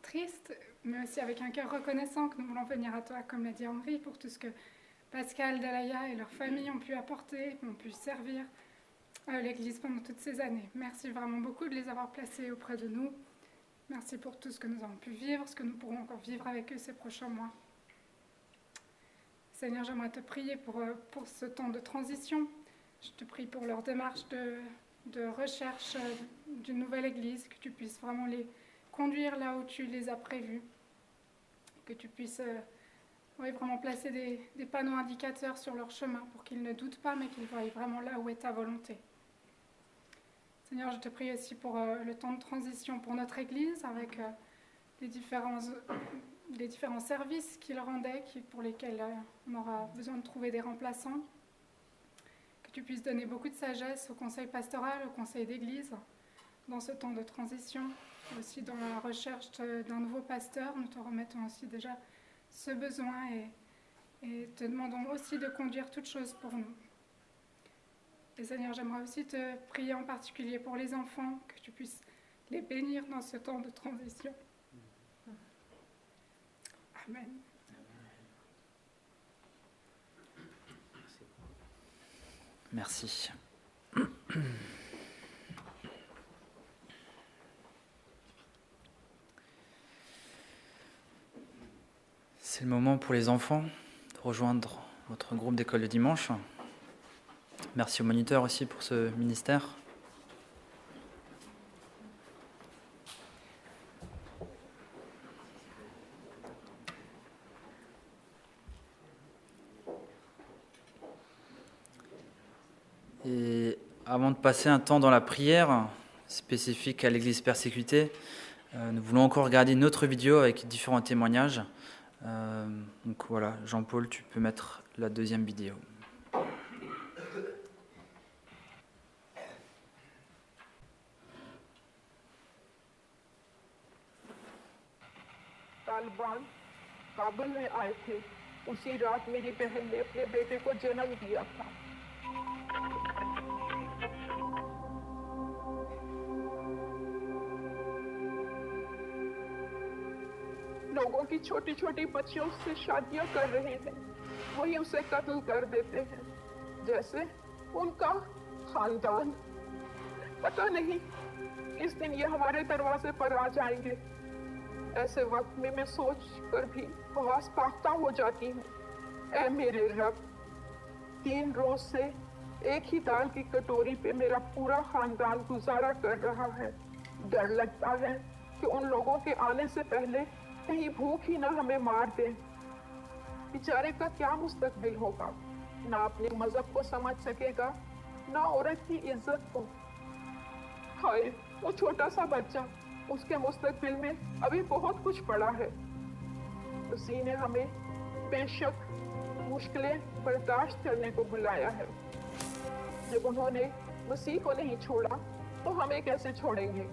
triste, mais aussi avec un cœur reconnaissant que nous voulons venir à toi, comme l'a dit Henri, pour tout ce que Pascal, Dalaya et leur famille ont pu apporter, ont pu servir à l'Église pendant toutes ces années. Merci vraiment beaucoup de les avoir placés auprès de nous. Merci pour tout ce que nous avons pu vivre, ce que nous pourrons encore vivre avec eux ces prochains mois. Seigneur, j'aimerais te prier pour ce temps de transition. Je te prie pour leur démarche de recherche d'une nouvelle église, que tu puisses vraiment les conduire là où tu les as prévus, que tu puisses vraiment placer des panneaux indicateurs sur leur chemin pour qu'ils ne doutent pas, mais qu'ils voient vraiment là où est ta volonté. Seigneur, je te prie aussi pour le temps de transition pour notre Église, avec les différents services qu'ils rendaient, pour lesquels on aura besoin de trouver des remplaçants. Que tu puisses donner beaucoup de sagesse au conseil pastoral, au conseil d'Église, dans ce temps de transition, aussi dans la recherche d'un nouveau pasteur. Nous te remettons aussi déjà ce besoin et te demandons aussi de conduire toutes choses pour nous. Et Seigneur, j'aimerais aussi te prier en particulier pour les enfants, que tu puisses les bénir dans ce temps de transition. Amen. Merci. C'est le moment pour les enfants de rejoindre votre groupe d'école de dimanche. Merci aux moniteurs aussi pour ce ministère. Et avant de passer un temps dans la prière spécifique à l'Église persécutée, nous voulons encore regarder une autre vidéo avec différents témoignages. Donc voilà, Jean-Paul, tu peux mettre la deuxième vidéo. Taliban काबुल में आए थे उसी रात मेरी बहन ने अपने बेटे को जन्म दिया था। लोगों की छोटी छोटी बच्चियों से शादियां कर रहे हैं, वही उसे कत्ल कर देते हैं, जैसे उनका खानदान। पता नहीं इस दिन ये हमारे दरवाजे पर आ जाएंगे। ऐसे वक्त में मैं सोच कर भी हवास पाख्ता हो जाती हूँ। ऐ मेरे रब, 3 रोज से एक ही दाल की कटोरी पे मेरा पूरा खानदान गुजारा कर रहा है। डर लगता है कि उन लोगों के आने से पहले कहीं भूख ही ना हमें मार दे। बेचारे का क्या मुस्तकबिल होगा, ना अपने मजहब को समझ सकेगा, ना औरत की इज्जत को। हाय वो छोटा सा बच्चा, उसके मुस्तकबिल में अभी बहुत कुछ पड़ा है। उसी ने हमें बेशक मुश्किलें बर्दाश्त करने को बुलाया है। जब उन्होंने मसीह को नहीं छोड़ा तो हमें कैसे छोड़ेंगे।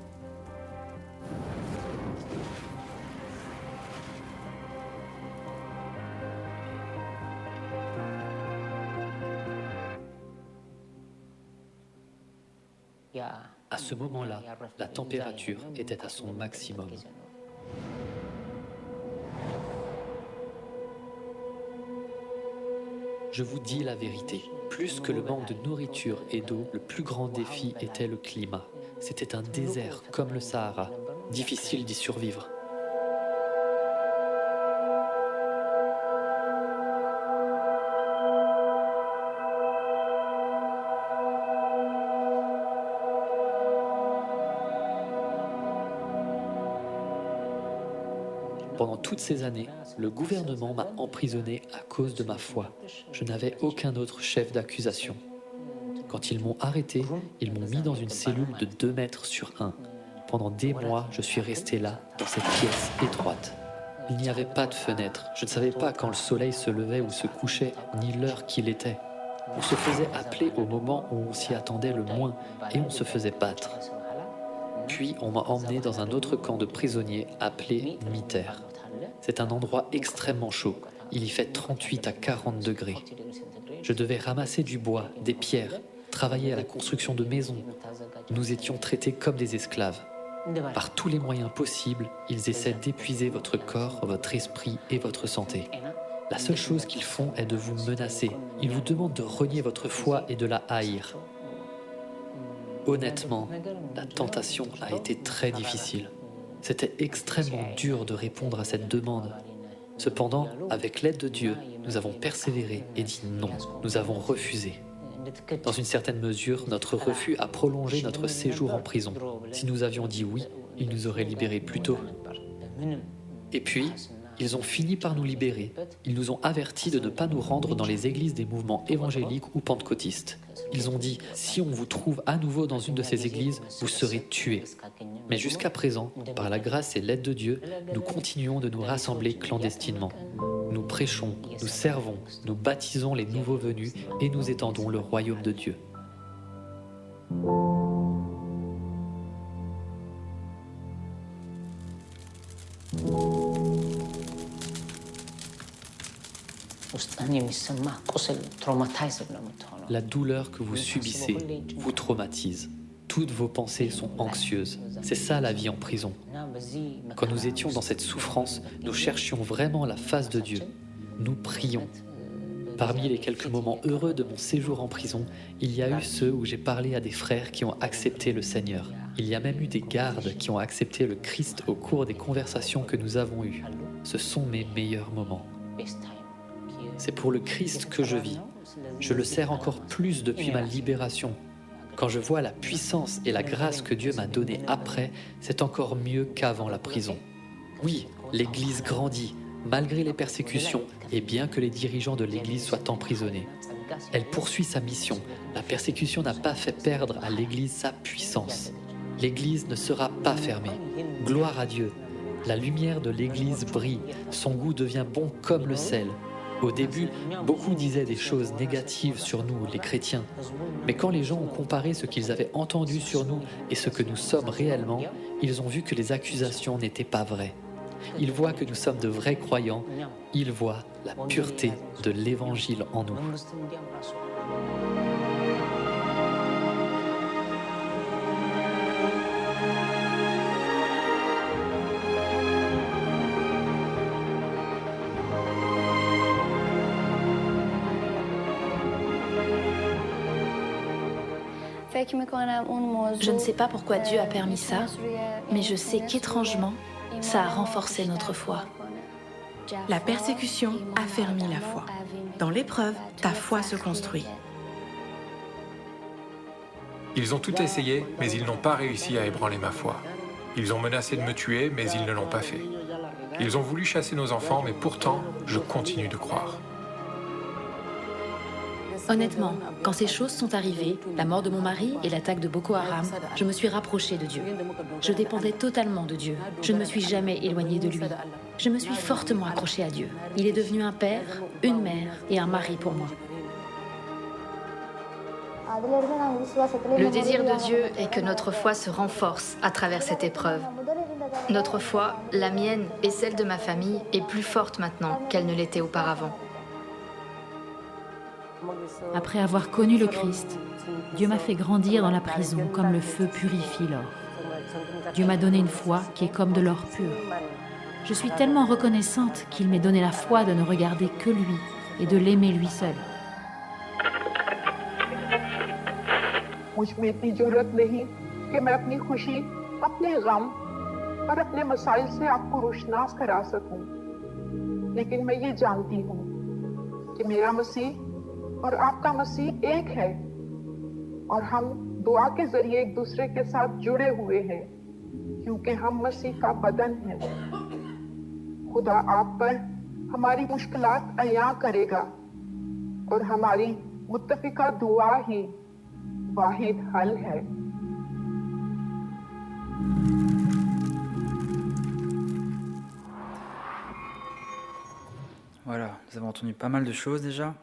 À ce moment-là, la température était à son maximum. Je vous dis la vérité, plus que le manque de nourriture et d'eau, le plus grand défi était le climat. C'était un désert comme le Sahara, difficile d'y survivre. Pendant toutes ces années, le gouvernement m'a emprisonné à cause de ma foi. Je n'avais aucun autre chef d'accusation. Quand ils m'ont arrêté, ils m'ont mis dans une cellule de 2 mètres sur 1. Pendant des mois, je suis resté là, dans cette pièce étroite. Il n'y avait pas de fenêtre. Je ne savais pas quand le soleil se levait ou se couchait, ni l'heure qu'il était. On se faisait appeler au moment où on s'y attendait le moins, et on se faisait battre. Puis on m'a emmené dans un autre camp de prisonniers appelé Miter. C'est un endroit extrêmement chaud. Il y fait 38 à 40 degrés. Je devais ramasser du bois, des pierres, travailler à la construction de maisons. Nous étions traités comme des esclaves. Par tous les moyens possibles, ils essaient d'épuiser votre corps, votre esprit et votre santé. La seule chose qu'ils font est de vous menacer. Ils vous demandent de renier votre foi et de la haïr. Honnêtement, la tentation a été très difficile. C'était extrêmement dur de répondre à cette demande. Cependant, avec l'aide de Dieu, nous avons persévéré et dit non. Nous avons refusé. Dans une certaine mesure, notre refus a prolongé notre séjour en prison. Si nous avions dit oui, ils nous auraient libérés plus tôt. Et puis, ils ont fini par nous libérer. Ils nous ont avertis de ne pas nous rendre dans les églises des mouvements évangéliques ou pentecôtistes. Ils ont dit, si on vous trouve à nouveau dans une de ces églises, vous serez tués. Mais jusqu'à présent, par la grâce et l'aide de Dieu, nous continuons de nous rassembler clandestinement. Nous prêchons, nous servons, nous baptisons les nouveaux venus et nous étendons le royaume de Dieu. La douleur que vous subissez vous traumatise. Toutes vos pensées sont anxieuses. C'est ça la vie en prison. Quand nous étions dans cette souffrance, nous cherchions vraiment la face de Dieu. Nous prions. Parmi les quelques moments heureux de mon séjour en prison, il y a eu ceux où j'ai parlé à des frères qui ont accepté le Seigneur. Il y a même eu des gardes qui ont accepté le Christ au cours des conversations que nous avons eues. Ce sont mes meilleurs moments. C'est pour le Christ que je vis. Je le sers encore plus depuis ma libération. Quand je vois la puissance et la grâce que Dieu m'a donnée après, c'est encore mieux qu'avant la prison. Oui, l'Église grandit, malgré les persécutions, et bien que les dirigeants de l'Église soient emprisonnés. Elle poursuit sa mission. La persécution n'a pas fait perdre à l'Église sa puissance. L'Église ne sera pas fermée. Gloire à Dieu. La lumière de l'Église brille. Son goût devient bon comme le sel. Au début, beaucoup disaient des choses négatives sur nous, les chrétiens. Mais quand les gens ont comparé ce qu'ils avaient entendu sur nous et ce que nous sommes réellement, ils ont vu que les accusations n'étaient pas vraies. Ils voient que nous sommes de vrais croyants. Ils voient la pureté de l'Évangile en nous. Je ne sais pas pourquoi Dieu a permis ça, mais je sais qu'étrangement, ça a renforcé notre foi. La persécution affermit la foi. Dans l'épreuve, ta foi se construit. Ils ont tout essayé, mais ils n'ont pas réussi à ébranler ma foi. Ils ont menacé de me tuer, mais ils ne l'ont pas fait. Ils ont voulu chasser nos enfants, mais pourtant, je continue de croire. Honnêtement, quand ces choses sont arrivées, la mort de mon mari et l'attaque de Boko Haram, je me suis rapprochée de Dieu. Je dépendais totalement de Dieu. Je ne me suis jamais éloignée de lui. Je me suis fortement accrochée à Dieu. Il est devenu un père, une mère et un mari pour moi. Le désir de Dieu est que notre foi se renforce à travers cette épreuve. Notre foi, la mienne et celle de ma famille, est plus forte maintenant qu'elle ne l'était auparavant. Après avoir connu le Christ, Dieu m'a fait grandir dans la prison comme le feu purifie l'or. Dieu m'a donné une foi qui est comme de l'or pur. Je suis tellement reconnaissante qu'il m'ait donné la foi de ne regarder que lui et de l'aimer lui seul. मुझ में इतनी जरूरत नहीं कि मैं अपनी खुशी, अपने गम और अपने मसाइल से आपको रोशनास करा सकूं। लेकिन मैं ये जानती हूँ कि मेरा मसीह और आपका मसीह एक है और हम दुआ के जरिए एक दूसरे के साथ जुड़े हुए हैं क्योंकि हम मसीह का बदन हैं। खुदा आप पर हमारी मुश्किलात अया करेगा और हमारी मुत्तफिका दुआ ही वाहिद हल है। Voilà, nous avons entendu pas mal de choses déjà.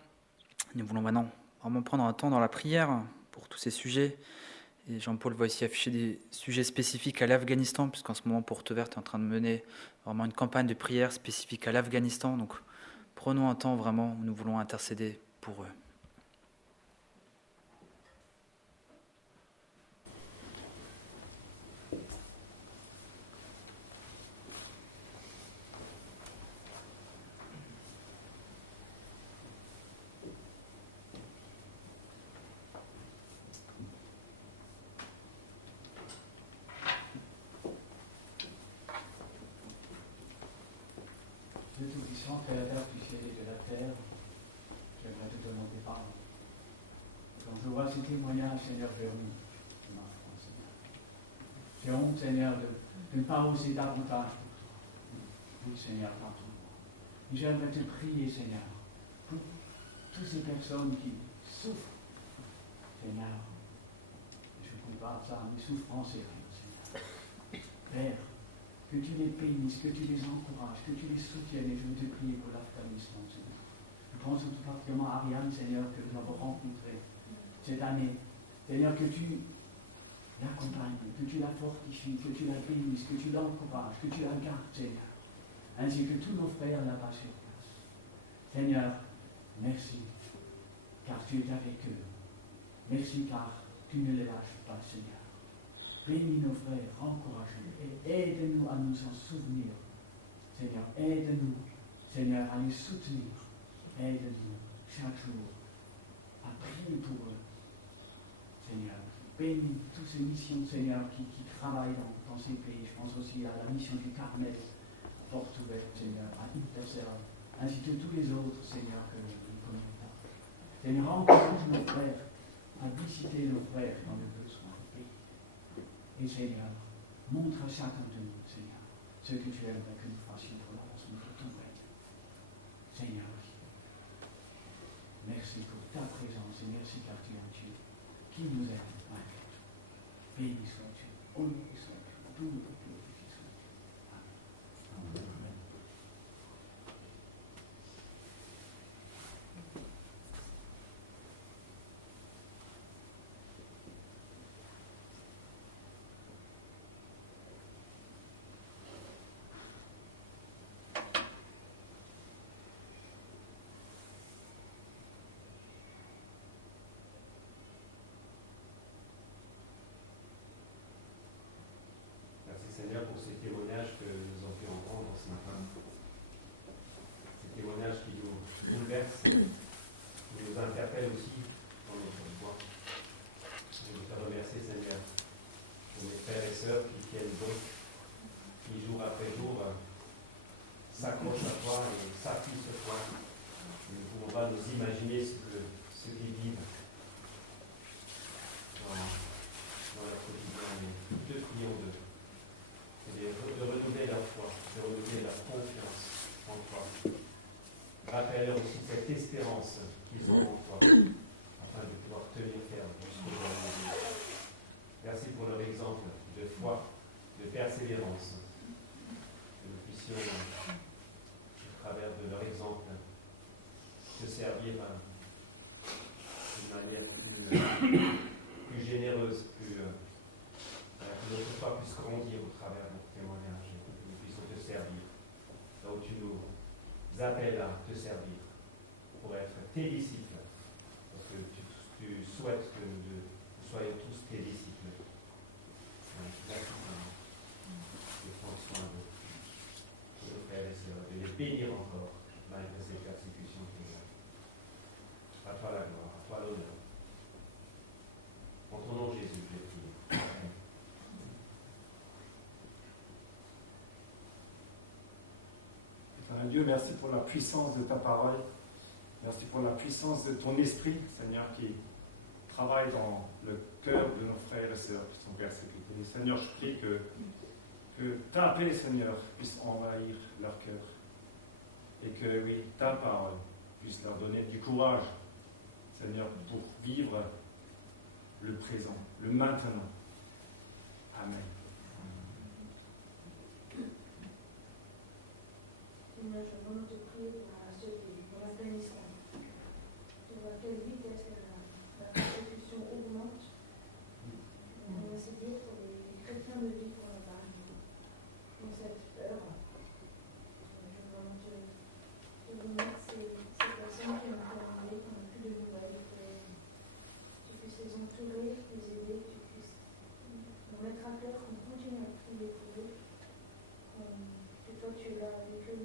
Nous voulons maintenant vraiment prendre un temps dans la prière pour tous ces sujets. Et Jean-Paul va ici afficher des sujets spécifiques à l'Afghanistan, puisqu'en ce moment, Porte Verte est en train de mener vraiment une campagne de prière spécifique à l'Afghanistan. Donc prenons un temps vraiment où nous voulons intercéder pour eux. Dieu Tout-Puissant, Créateur du ciel et de la terre, j'aimerais te demander pardon. Quand je vois ces témoignages, Seigneur, j'ai honte de ma foi, Seigneur. J'ai honte, Seigneur, de ne pas oser davantage. Oui, Seigneur, pardonne-moi. Et j'aimerais te prier, Seigneur, pour toutes ces personnes qui souffrent, Seigneur. Je compare ça à mes souffrances et rien, Seigneur. Père, que tu les bénisses, que tu les encourages, que tu les soutiennes, et je veux te prier pour l'affermissement, Seigneur. Je pense tout particulièrement à Ariane, Seigneur, que nous avons rencontré cette année. Seigneur, que tu l'accompagnes, que tu la fortifies, que tu la bénisses, que tu l'encourages, que tu la gardes, Seigneur. Ainsi que tous nos frères là-bas sur place. Seigneur, merci, car tu es avec eux. Merci, car tu ne les lâches pas, Seigneur. Bénis nos frères, encourage-les et aide-nous à nous en souvenir. Seigneur, aide-nous, Seigneur, à les soutenir. Aide-nous chaque jour à prier pour eux. Seigneur, bénis toutes ces missions, Seigneur, qui travaillent dans ces pays. Je pense aussi à la mission du Carmel, porte ouverte, Seigneur, à Intercelle, ainsi que tous les autres, Seigneur, que nous connaissons. Seigneur, encourage nos frères à visiter nos frères dans le besoin. Et Seigneur, montre à chacun de nous, Seigneur, ce que tu aimerais que nous fassions pour l'avancement de ton règne. Seigneur, merci pour ta présence et merci car tu es un Dieu qui nous aime malgré tout. Béni sois-tu, honoré sois-tu, tout le peuple qui soit. Amen. Amen. Seigneur, pour ces témoignages que nous avons pu entendre ce matin. Ces témoignages qui nous bouleversent, qui nous interpellent aussi dans notre foi. Je veux te remercier, Seigneur, pour mes frères et sœurs qui tiennent bon, qui jour après jour s'accrochent à toi et s'appuient sur toi. Nous ne pouvons pas nous imaginer ce qu'ils vivent dans leur quotidien. Mais nous te prions de renouveler leur foi, de renouveler leur confiance en toi. Rappelle-leur aussi cette espérance qu'ils ont en toi, afin de pouvoir tenir ferme jusqu'au jour. Merci pour leur exemple de foi, de persévérance. Que nous puissions, à travers de leur exemple, se servir d'une manière plus généreuse, que notre foi puisse grandir au travers de notre témoignage et que nous puissions te servir là où tu nous appelles à te servir pour être tes disciples, parce que tu souhaites que nous soyons tous tes disciples. Merci Seigneur de prendre soin de nos frères et sœurs, de les bénir encore malgré ces persécutions qu'ils ont. À toi la gloire, à toi l'honneur. En ton nom Jésus, je prie. Amen. Dieu, merci pour la puissance de ta parole. Merci pour la puissance de ton esprit, Seigneur, qui travaille dans le cœur de nos frères et sœurs qui sont persécutés. Seigneur, je prie que ta paix, Seigneur, puisse envahir leur cœur. Et que, oui, ta parole puisse leur donner du courage, Seigneur, pour vivre le présent, le maintenant. Amen. Seigneur, je veux te prier pour l'Afghanistan. Tu vois à quelle vitesse la persécution augmente. On va se dire pour les chrétiens de vivre là-bas, dans cette peur. Je veux vraiment te remercier ces personnes qui ont demandé, qui n'ont plus de nouvelles, que tu puisses les entourer, les aider, que tu puisses nous mettre à cœur qu'on continue à prier pour eux. Que toi tu es là avec eux,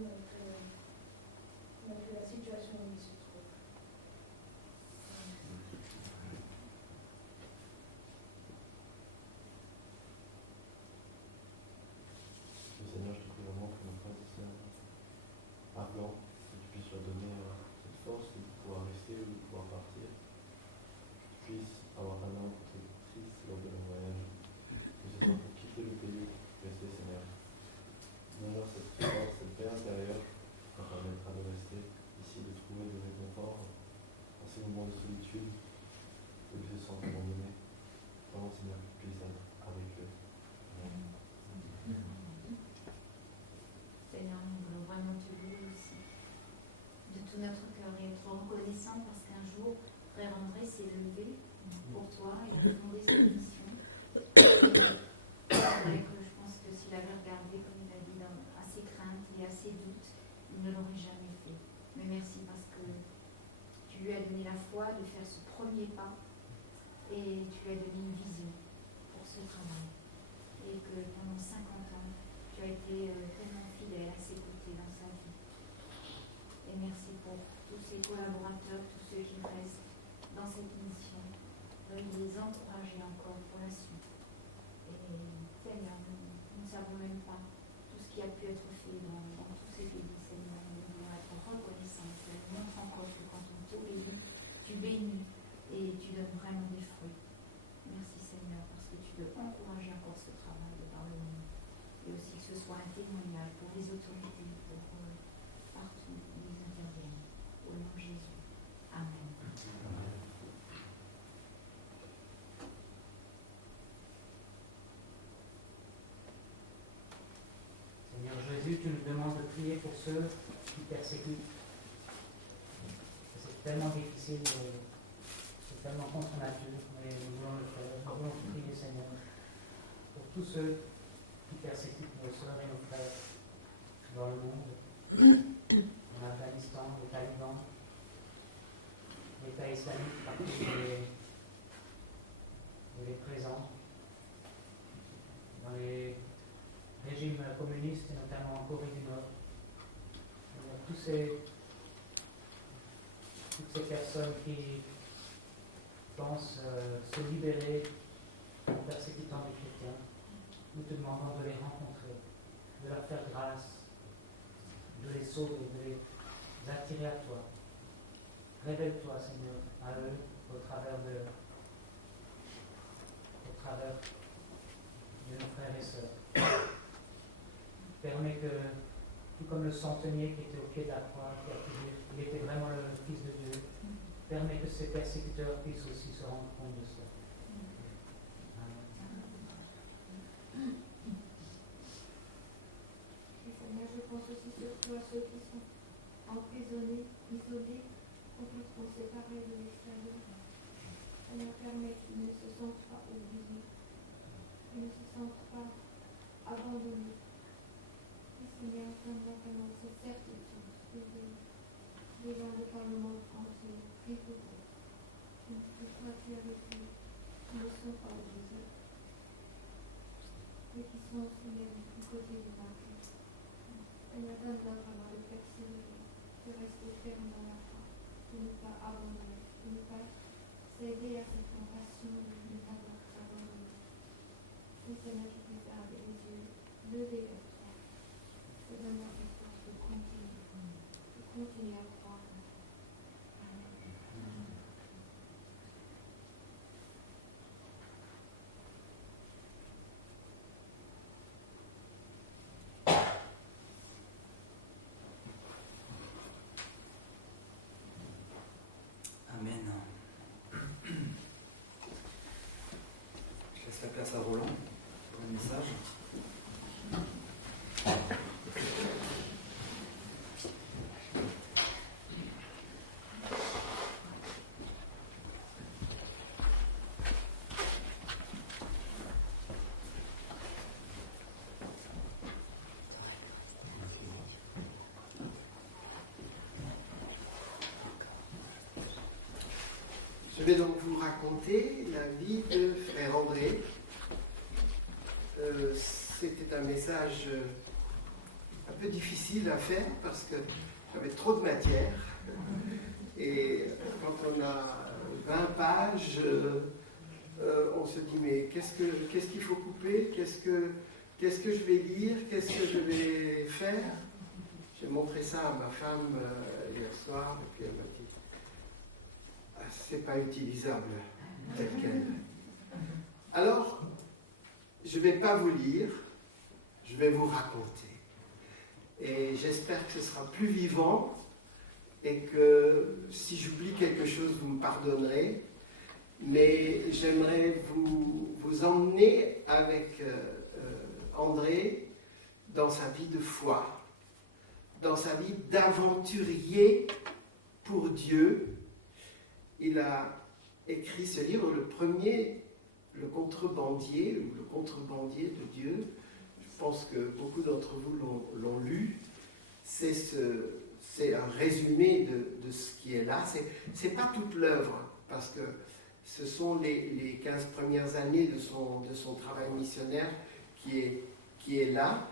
malgré la situation où ils se trouvent. ses collaborateurs, tous ceux qui restent dans cette mission, de les encourager encore pour la suite. Et Seigneur, nous ne savons même pas tout ce qui a pu être fait dans tous ces pays, Seigneur. Nous voulons être reconnaissants. Ça nous montre encore que quand on t'obéit, tu bénis et tu donnes vraiment des fruits. Merci Seigneur, parce que tu veux encourager encore ce travail dans le monde. Et aussi que ce soit un témoignage pour les autorités, pour partout où ils interviennent. Au nom de Jésus. Amen. Seigneur Jésus, tu nous demandes de prier pour ceux qui persécutent. C'est tellement difficile, c'est tellement contre nature, mais nous voulons le faire. Nous voulons prier, Seigneur, pour tous ceux qui persécutent nos sœurs et nos frères dans le monde, en Afghanistan, les talibans, l'État islamique, partout où il est présent, dans les régimes communistes, et notamment en Corée du Nord. Toutes ces personnes qui pensent se libérer en persécutant les chrétiens, nous te demandons de les rencontrer, de leur faire grâce, de les sauver, de les attirer à toi. Révèle-toi, Seigneur, à eux au travers de nos frères et sœurs. Permets que, tout comme le centenier qui était au pied de la croix, qui a pu dire qu'il était vraiment le Fils de Dieu, permets que ces persécuteurs puissent aussi se rendre compte de cela. Et Seigneur, je pense aussi surtout à ceux qui sont emprisonnés, isolés, complètement séparés de l'extérieur. Seigneur, permets qu'ils ne se sentent pas oubliés, qu'ils ne se sentent pas abandonnés. Et Seigneur, donne-moi vraiment cette certitude que les gens de Parlement français prient pour eux. Que toi tu es avec eux, qui ne sont pas oubliés, et qui sont aussi même du côté du mal. Seigneur, donne-leur vraiment de persévérer, de rester ferme dans la foi, de ne pas abandonner, de ne pas céder à cette tentation de ne pas abandonner. Et Seigneur, je prie garder les yeux levés vers toi. Et donne-moi cette force de continuer à croire. Amen. Amen. Je laisse la place à Roland pour le message. Je vais donc vous raconter la vie de frère André. C'était un message un peu difficile à faire parce que j'avais trop de matière. Et quand on a 20 pages, on se dit mais qu'est-ce qu'il faut couper, qu'est-ce que je vais lire, qu'est-ce que je vais faire. J'ai montré ça à ma femme hier soir et puis elle m'a dit c'est pas utilisable tel quel. Alors, je ne vais pas vous lire, je vais vous raconter. Et j'espère que ce sera plus vivant et que si j'oublie quelque chose, vous me pardonnerez. Mais j'aimerais vous emmener avec André dans sa vie de foi, dans sa vie d'aventurier pour Dieu. Il a écrit ce livre, le premier, le contrebandier, ou le contrebandier de Dieu. Je pense que beaucoup d'entre vous l'ont lu. C'est un résumé de ce qui est là. C'est pas toute l'œuvre, parce que ce sont les 15 premières années de son travail missionnaire qui est là.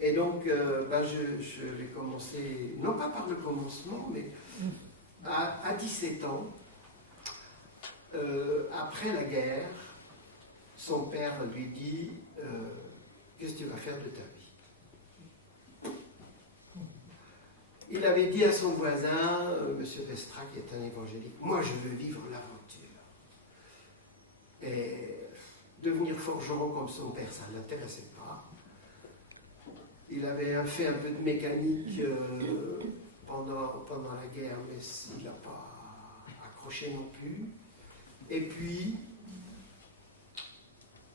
Et donc, je vais commencer, non pas par le commencement, mais à 17 ans, après la guerre, son père lui dit qu'est-ce que tu vas faire de ta vie? Il avait dit à son voisin, M. Vestra, qui est un évangélique, moi je veux vivre l'aventure. Et devenir forgeron comme son père, ça ne l'intéressait pas. Il avait fait un peu de mécanique pendant la guerre, mais il n'a pas accroché non plus. Et puis,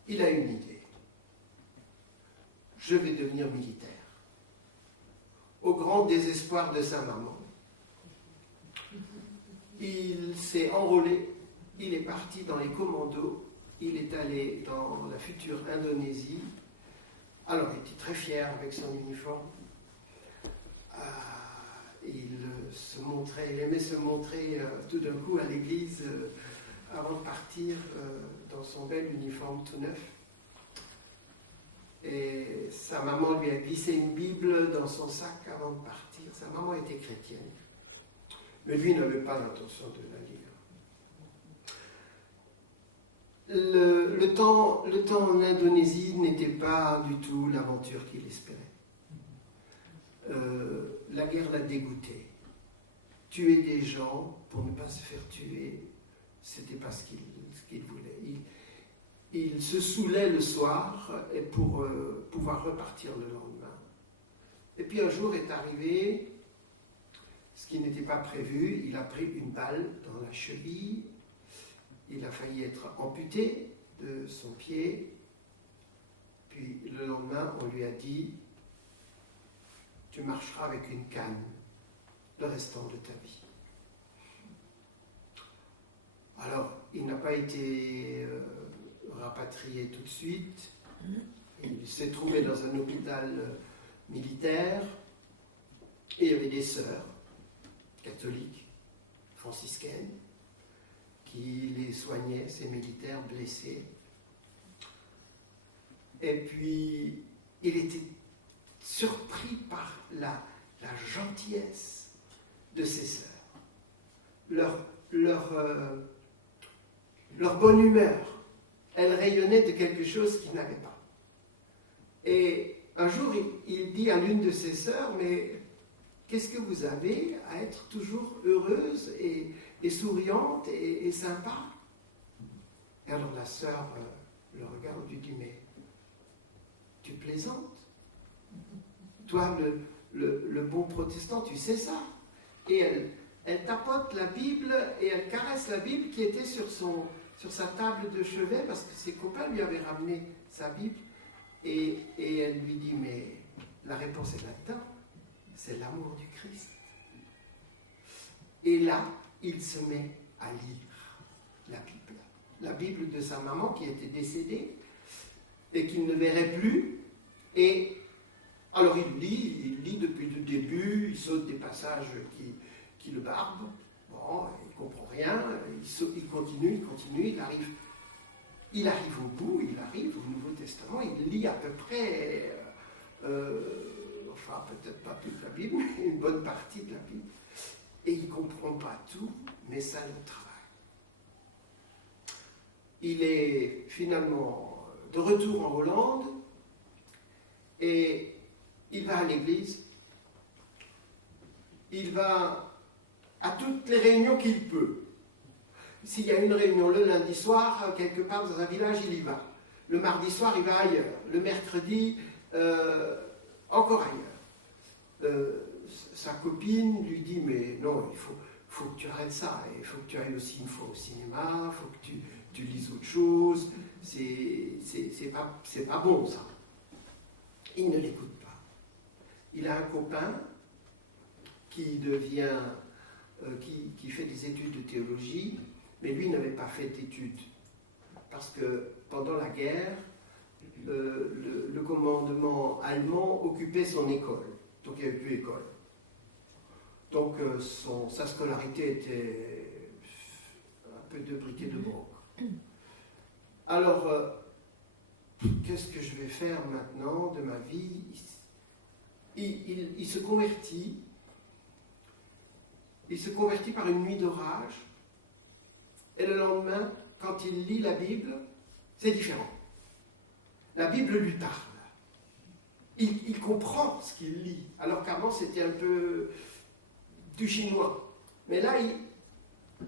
il a une idée. Je vais devenir militaire. Au grand désespoir de sa maman, il s'est enrôlé, il est parti dans les commandos, il est allé dans la future Indonésie. Alors, il était très fier avec son uniforme. Il aimait se montrer tout d'un coup à l'église avant de partir dans son bel uniforme tout neuf. Et sa maman lui a glissé une Bible dans son sac avant de partir. Sa maman était chrétienne. Mais lui n'avait pas l'intention de la lire. Le temps en Indonésie n'était pas du tout l'aventure qu'il espérait. La guerre l'a dégoûté. Tuer des gens pour ne pas se faire tuer, c'était pas ce qu'il voulait. Il se saoulait le soir et pour pouvoir repartir le lendemain. Et puis un jour est arrivé ce qui n'était pas prévu. Il a pris une balle dans la cheville. Il a failli être amputé de son pied. Puis le lendemain, on lui a dit « Tu marcheras avec une canne le restant de ta vie. » Alors, il n'a pas été rapatrié tout de suite. Il s'est trouvé dans un hôpital militaire et il y avait des sœurs catholiques, franciscaines, qui les soignaient, ces militaires blessés. Et puis, il était surpris par la gentillesse de ses sœurs, leur bonne humeur. Elle rayonnait de quelque chose qu'il n'avait pas. Et un jour, il dit à l'une de ses sœurs, mais qu'est-ce que vous avez à être toujours heureuse et souriante et sympa? Et alors la sœur le regarde et lui dit, mais tu plaisantes? Toi, le bon protestant, tu sais ça? Et elle tapote la Bible et elle caresse la Bible qui était sur sa table de chevet parce que ses copains lui avaient ramené sa Bible. Et elle lui dit, mais la réponse est là-dedans, c'est l'amour du Christ. Et là, il se met à lire la Bible de sa maman qui était décédée et qu'il ne verrait plus. Et alors il lit depuis le début, il saute des passages qui le barbent. Bon, il ne comprend rien, il continue, il arrive au bout, il arrive au Nouveau Testament, il lit à peu près, enfin peut-être pas toute la Bible, mais une bonne partie de la Bible. Et il ne comprend pas tout, mais ça le travaille. Il est finalement de retour en Hollande et il va à l'église. Il va à toutes les réunions qu'il peut. S'il y a une réunion le lundi soir, quelque part dans un village, il y va. Le mardi soir, il va ailleurs. Le mercredi, encore ailleurs. Sa copine lui dit, mais non, il faut que tu arrêtes ça. Il faut que tu ailles aussi une fois au cinéma, il faut que tu lises autre chose. C'est pas bon, ça. Il ne l'écoute pas. Il a un copain qui fait des études de théologie, mais lui n'avait pas fait d'études. Parce que pendant la guerre, le commandement allemand occupait son école. Donc il n'y avait plus d'école. Donc sa scolarité était un peu de briquet de broc. Alors, qu'est-ce que je vais faire maintenant de ma vie? il se convertit. Il se convertit par une nuit d'orage. Et le lendemain, quand il lit la Bible, c'est différent. La Bible lui parle. Il comprend ce qu'il lit, alors qu'avant c'était un peu du chinois. Mais là,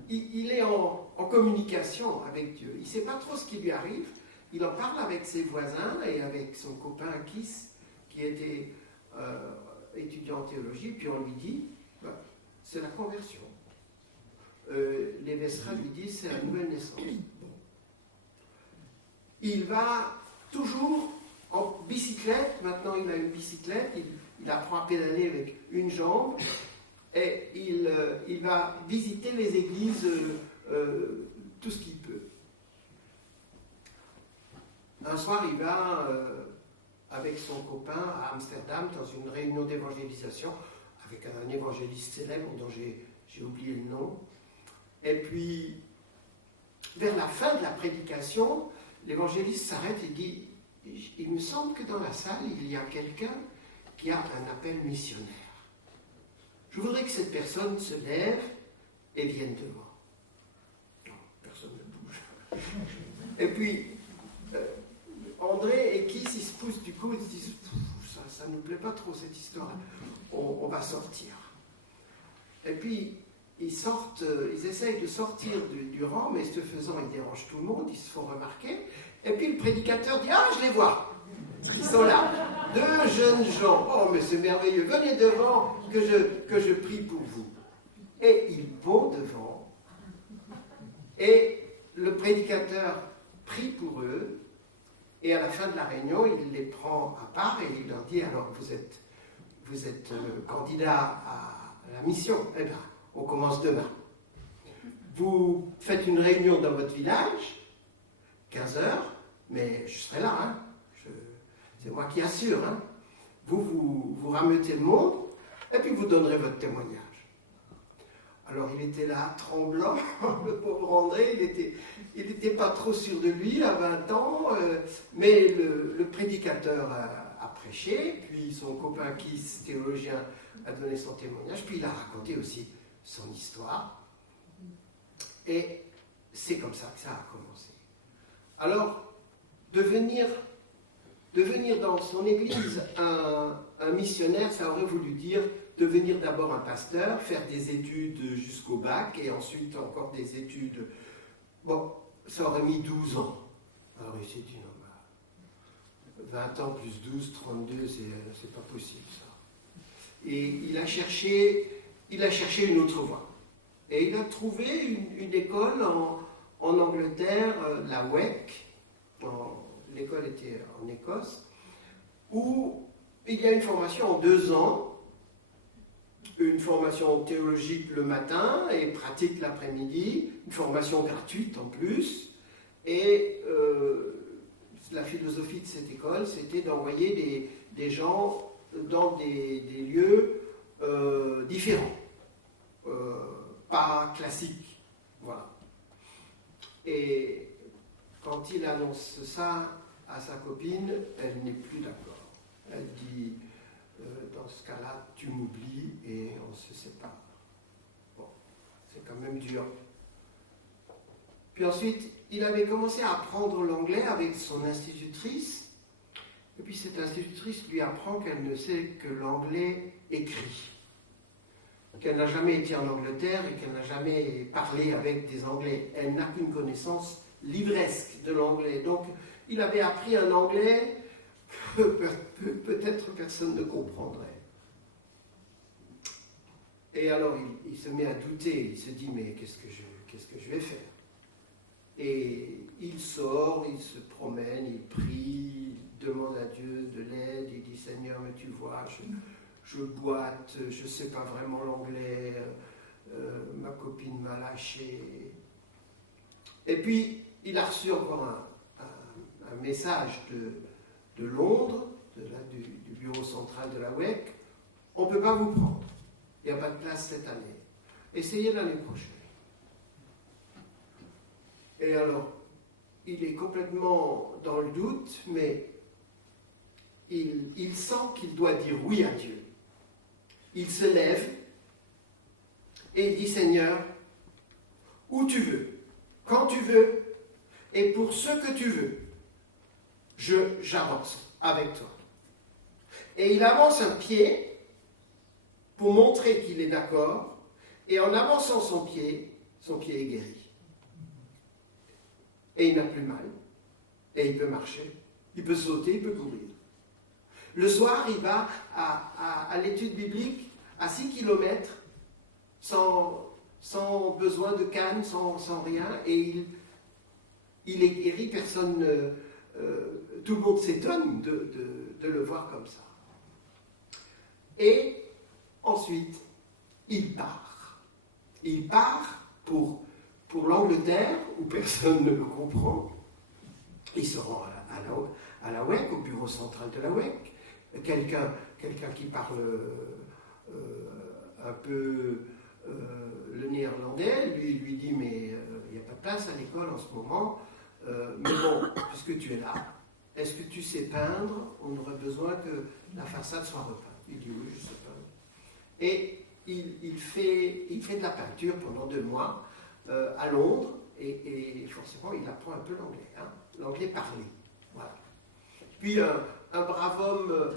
il est en communication avec Dieu. Il ne sait pas trop ce qui lui arrive. Il en parle avec ses voisins et avec son copain Kiss, qui était étudiant en théologie, puis on lui dit, c'est la conversion. Les Vestra lui disent, c'est la nouvelle naissance. Il va toujours en bicyclette. Maintenant, il a une bicyclette. Il apprend à pédaler avec une jambe. Et il va visiter les églises tout ce qu'il peut. Un soir, il va avec son copain à Amsterdam dans une réunion d'évangélisation avec un évangéliste célèbre dont j'ai oublié le nom. Et puis, vers la fin de la prédication, l'évangéliste s'arrête et dit « Il me semble que dans la salle, il y a quelqu'un qui a un appel missionnaire. Je voudrais que cette personne se lève et vienne devant. » Non, personne ne bouge. Et puis, André et Kiss, ils se poussent du coup, ils se disent « Ça ne nous plaît pas trop cette histoire, on va sortir. » Et puis, ils essayent de sortir du rang, mais ce faisant, ils dérangent tout le monde, ils se font remarquer. Et puis le prédicateur dit « Ah, je les vois, ils sont là, 2 jeunes gens, oh mais c'est merveilleux, venez devant que je prie pour vous. » Et ils vont devant, et le prédicateur prie pour eux, et à la fin de la réunion, il les prend à part et il leur dit « Alors, vous êtes candidat à la mission, eh bien, on commence demain. Vous faites une réunion dans votre village, 15 heures, mais je serai là, hein. C'est moi qui assure. Hein. Vous rameutez le monde, et puis vous donnerez votre témoignage. » Alors il était là, tremblant, le pauvre André, il n'était pas trop sûr de lui, à 20 ans, mais le prédicateur a prêché, puis son copain Kiss, théologien, a donné son témoignage, puis il a raconté aussi son histoire. Et c'est comme ça que ça a commencé. Alors, devenir dans son église un missionnaire, ça aurait voulu dire devenir d'abord un pasteur, faire des études jusqu'au bac, et ensuite encore des études. Bon, ça aurait mis 12 ans. Alors il s'est dit, non, 20 ans plus 12, 32, c'est pas possible ça. Et il a cherché une autre voie. Et il a trouvé une école en Angleterre, la WEC, l'école était en Écosse, où il y a une formation en 2 ans, une formation théologique le matin et pratique l'après-midi, une formation gratuite en plus, et la philosophie de cette école, c'était d'envoyer des gens dans des lieux différents, pas classiques, voilà. Et quand il annonce ça à sa copine, elle n'est plus d'accord. Elle dit, dans ce cas-là, tu m'oublies et on se sépare. Bon, c'est quand même dur. Puis ensuite, il avait commencé à apprendre l'anglais avec son institutrice. Et puis cette institutrice lui apprend qu'elle ne sait que l'anglais écrit. Qu'elle n'a jamais été en Angleterre et qu'elle n'a jamais parlé avec des Anglais. Elle n'a qu'une connaissance livresque de l'anglais. Donc, il avait appris un anglais que peut-être personne ne comprendrait. Et alors, il se met à douter. Il se dit, mais qu'est-ce que je vais faire? Et il sort, il se promène, il prie, il demande à Dieu de l'aide. Il dit, Seigneur, mais tu vois, je boite, je ne sais pas vraiment l'anglais, ma copine m'a lâché. Et puis, il a reçu encore un message de Londres, du bureau central de la WEC. On ne peut pas vous prendre. Il n'y a pas de place cette année. Essayez l'année prochaine. Et alors, il est complètement dans le doute, mais il sent qu'il doit dire oui à Dieu. Il se lève et il dit, Seigneur, où tu veux, quand tu veux, et pour ce que tu veux, j'avance avec toi. Et il avance un pied pour montrer qu'il est d'accord, et en avançant son pied est guéri. Et il n'a plus mal, et il peut marcher, il peut sauter, il peut courir. Le soir, il va à l'étude biblique à 6 km sans besoin de canne, sans rien, et il est guéri, tout le monde s'étonne de le voir comme ça. Et ensuite, il part. Il part pour l'Angleterre, où personne ne le comprend. Il se rend à la WEC, au bureau central de la WEC. Quelqu'un qui parle un peu le néerlandais, lui dit, mais il n'y a pas de place à l'école en ce moment, mais bon, puisque tu es là, est-ce que tu sais peindre? On aurait besoin que la façade soit repeinte. Il dit, oui, je sais peindre. Et il fait de la peinture pendant 2 mois à Londres, et forcément, il apprend un peu l'anglais, hein, l'anglais parlé. Voilà. Puis un brave homme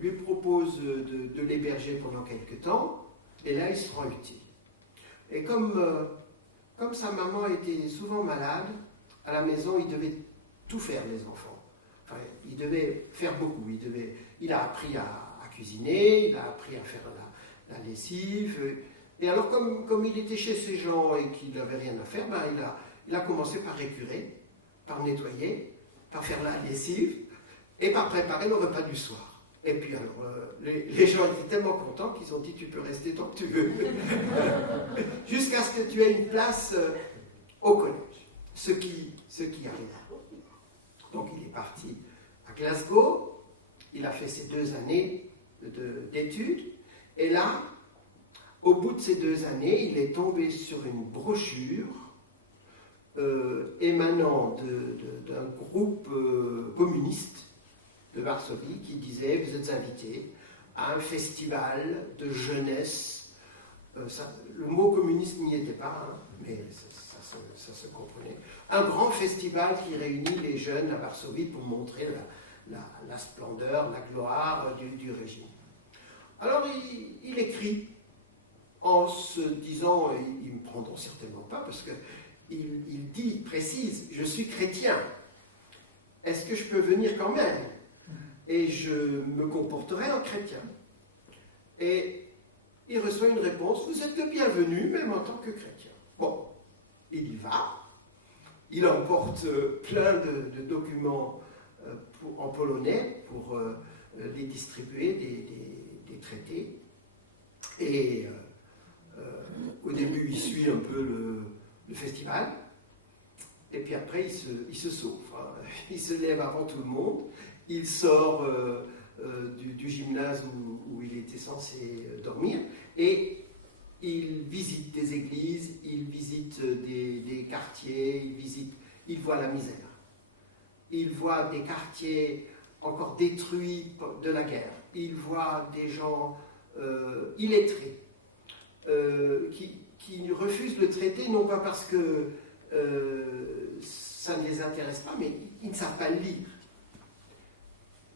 lui propose de l'héberger pendant quelques temps, et là, il se rend utile. Et comme sa maman était souvent malade, à la maison, il devait tout faire, les enfants. Enfin, il devait faire beaucoup. Il a appris à cuisiner, il a appris à faire la lessive. Et alors, comme il était chez ces gens et qu'il n'avait rien à faire, ben, il a commencé par récurer, par nettoyer, par faire la lessive et par préparer le repas du soir. Et puis alors, les gens étaient tellement contents qu'ils ont dit, tu peux rester tant que tu veux. Jusqu'à ce que tu aies une place au collège. Ce qui arriva. Donc il est parti à Glasgow, il a fait ses 2 années d'études, et là, au bout de ces 2 années, il est tombé sur une brochure émanant d'un groupe communiste de Varsovie qui disait, vous êtes invités à un festival de jeunesse. Le mot communiste n'y était pas, hein, mais ça se comprenait. Un grand festival qui réunit les jeunes à Varsovie pour montrer la splendeur, la gloire du régime. Alors il écrit en se disant, ils ne me prendront certainement pas, parce qu'il précise, je suis chrétien, est-ce que je peux venir quand même? Et je me comporterai en chrétien. Et il reçoit une réponse, vous êtes le bienvenu, même en tant que chrétien. Bon, il y va, il emporte plein de documents en polonais pour les distribuer, des traités. Et au début, il suit un peu le festival, et puis après, il se sauve. Hein. Il se lève avant tout le monde, il sort du gymnase où il était censé dormir, et il visite des églises, il visite des quartiers, il voit la misère. Il voit des quartiers encore détruits de la guerre. Il voit des gens illettrés qui refusent le traité, non pas parce que ça ne les intéresse pas, mais ils ne savent pas lire.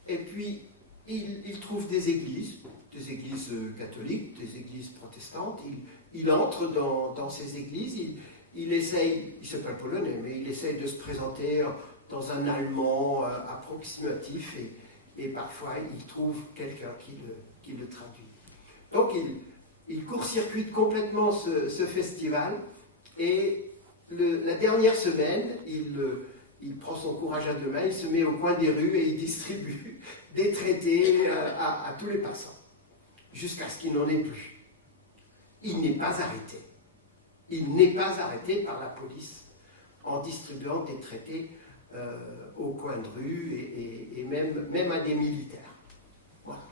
Et puis, il trouve des églises catholiques, des églises protestantes. Il entre dans ces églises, il essaye, il ne sait pas le polonais, mais il essaye de se présenter dans un allemand approximatif, et parfois il trouve quelqu'un qui le traduit. Donc il court-circuite complètement ce festival, et la dernière semaine, il prend son courage à 2 mains, il se met au coin des rues et il distribue des traités à tous les passants, jusqu'à ce qu'il n'en ait plus. Il n'est pas arrêté. Il n'est pas arrêté par la police en distribuant des traités au coin de rue et même à des militaires. Voilà.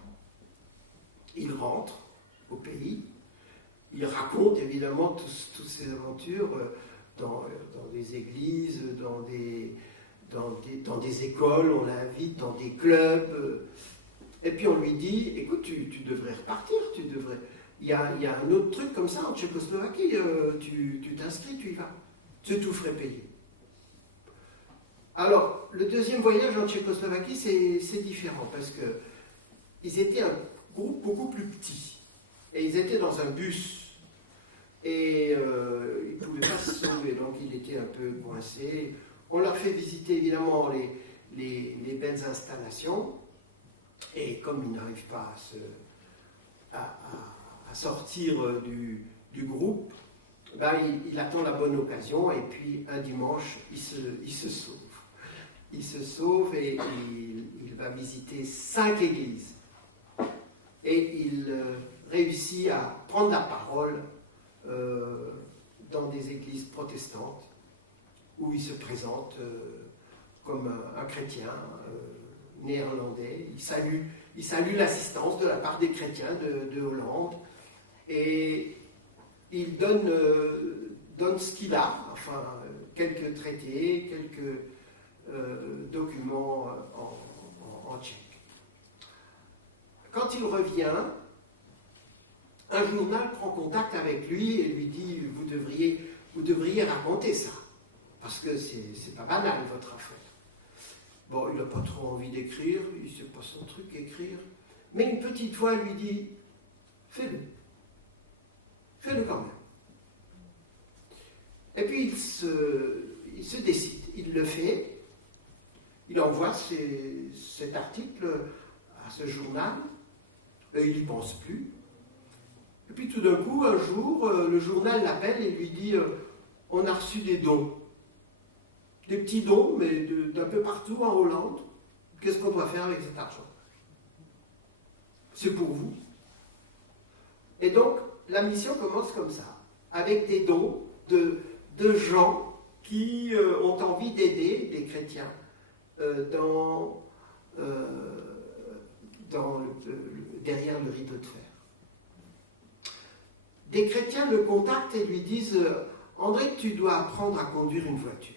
Il rentre au pays, il raconte évidemment toutes ces aventures dans des églises, dans dans des écoles, on l'invite dans des clubs. Et puis on lui dit, écoute, tu devrais repartir, il y a un autre truc comme ça en Tchécoslovaquie, tu t'inscris, tu y vas. C'est tout frais payé. Alors, le deuxième voyage en Tchécoslovaquie, c'est différent, parce qu'ils étaient un groupe beaucoup plus petit. Et ils étaient dans un bus. Et ils ne pouvaient pas se sauver, donc il était un peu coincé. On leur fait visiter évidemment les belles installations. Et comme ils n'arrivent pas à sortir du groupe, ben, il attend la bonne occasion et puis un dimanche, il se sauve. Il se sauve et il va visiter 5 églises. Et il réussit à prendre la parole dans des églises protestantes où il se présente comme un chrétien néerlandais. Il salue l'assistance de la part des chrétiens de Hollande et il donne ce qu'il a, enfin quelques traités, quelques documents en tchèque. Quand il revient, un journal prend contact avec lui et lui dit vous devriez raconter ça, parce que c'est pas banal votre affaire. Bon, il n'a pas trop envie d'écrire, il ne sait pas son truc écrire, mais une petite voix lui dit fais-le quand même. Et puis il se décide, il le fait, il envoie cet article à ce journal, et il n'y pense plus. Et puis tout d'un coup, un jour, le journal l'appelle et lui dit on a reçu des dons. Des petits dons, mais d'un peu partout en Hollande. Qu'est-ce qu'on doit faire avec cet argent? C'est pour vous. Et donc, la mission commence comme ça, avec des dons de gens qui ont envie d'aider des chrétiens derrière le rideau de fer. Des chrétiens le contactent et lui disent André, tu dois apprendre à conduire une voiture.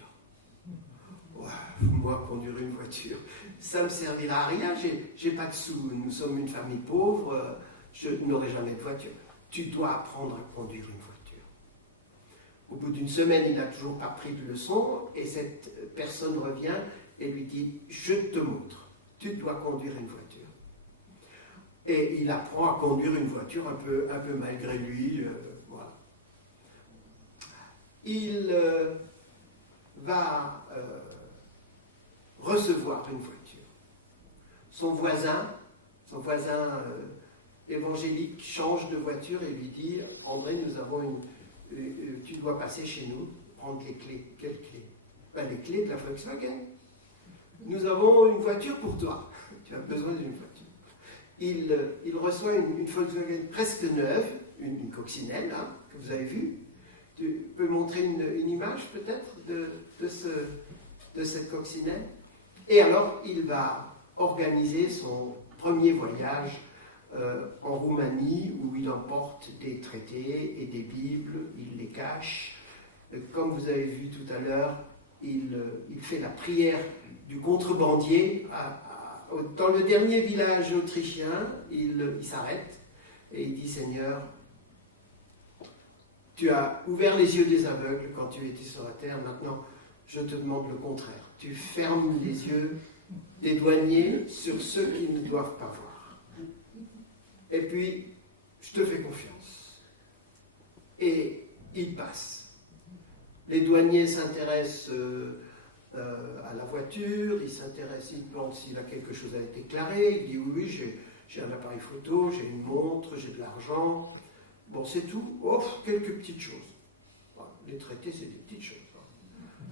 Moi, conduire une voiture, ça ne me servira à rien, j'ai pas de sous, nous sommes une famille pauvre, je n'aurai jamais de voiture. Tu dois apprendre à conduire une voiture. Au bout d'une semaine, il n'a toujours pas pris de leçon, et cette personne revient et lui dit, je te montre, tu dois conduire une voiture. Et il apprend à conduire une voiture un peu malgré lui, voilà. Il va recevoir une voiture. Son voisin évangélique change de voiture et lui dit André, nous avons tu dois passer chez nous, prendre les clés. Quelles clés? Ben, les clés de la Volkswagen. Nous avons une voiture pour toi. Tu as besoin d'une voiture. Il reçoit une Volkswagen presque neuve, une coccinelle, hein, que vous avez vue. Tu peux montrer une image peut-être de cette coccinelle? Et alors, il va organiser son premier voyage en Roumanie, où il emporte des traités et des Bibles, il les cache. Comme vous avez vu tout à l'heure, il fait la prière du contrebandier. Dans le dernier village autrichien, il s'arrête et il dit « Seigneur, tu as ouvert les yeux des aveugles quand tu étais sur la terre, maintenant je te demande le contraire. Tu fermes les yeux des douaniers sur ceux qui ne doivent pas voir. Et puis, je te fais confiance. » Et il passe. Les douaniers s'intéressent à la voiture, ils demandent s'il a quelque chose à être déclaré. Il dit oui, j'ai un appareil photo, j'ai une montre, j'ai de l'argent. Bon, c'est tout. Oh, quelques petites choses. Bon, les traités, c'est des petites choses.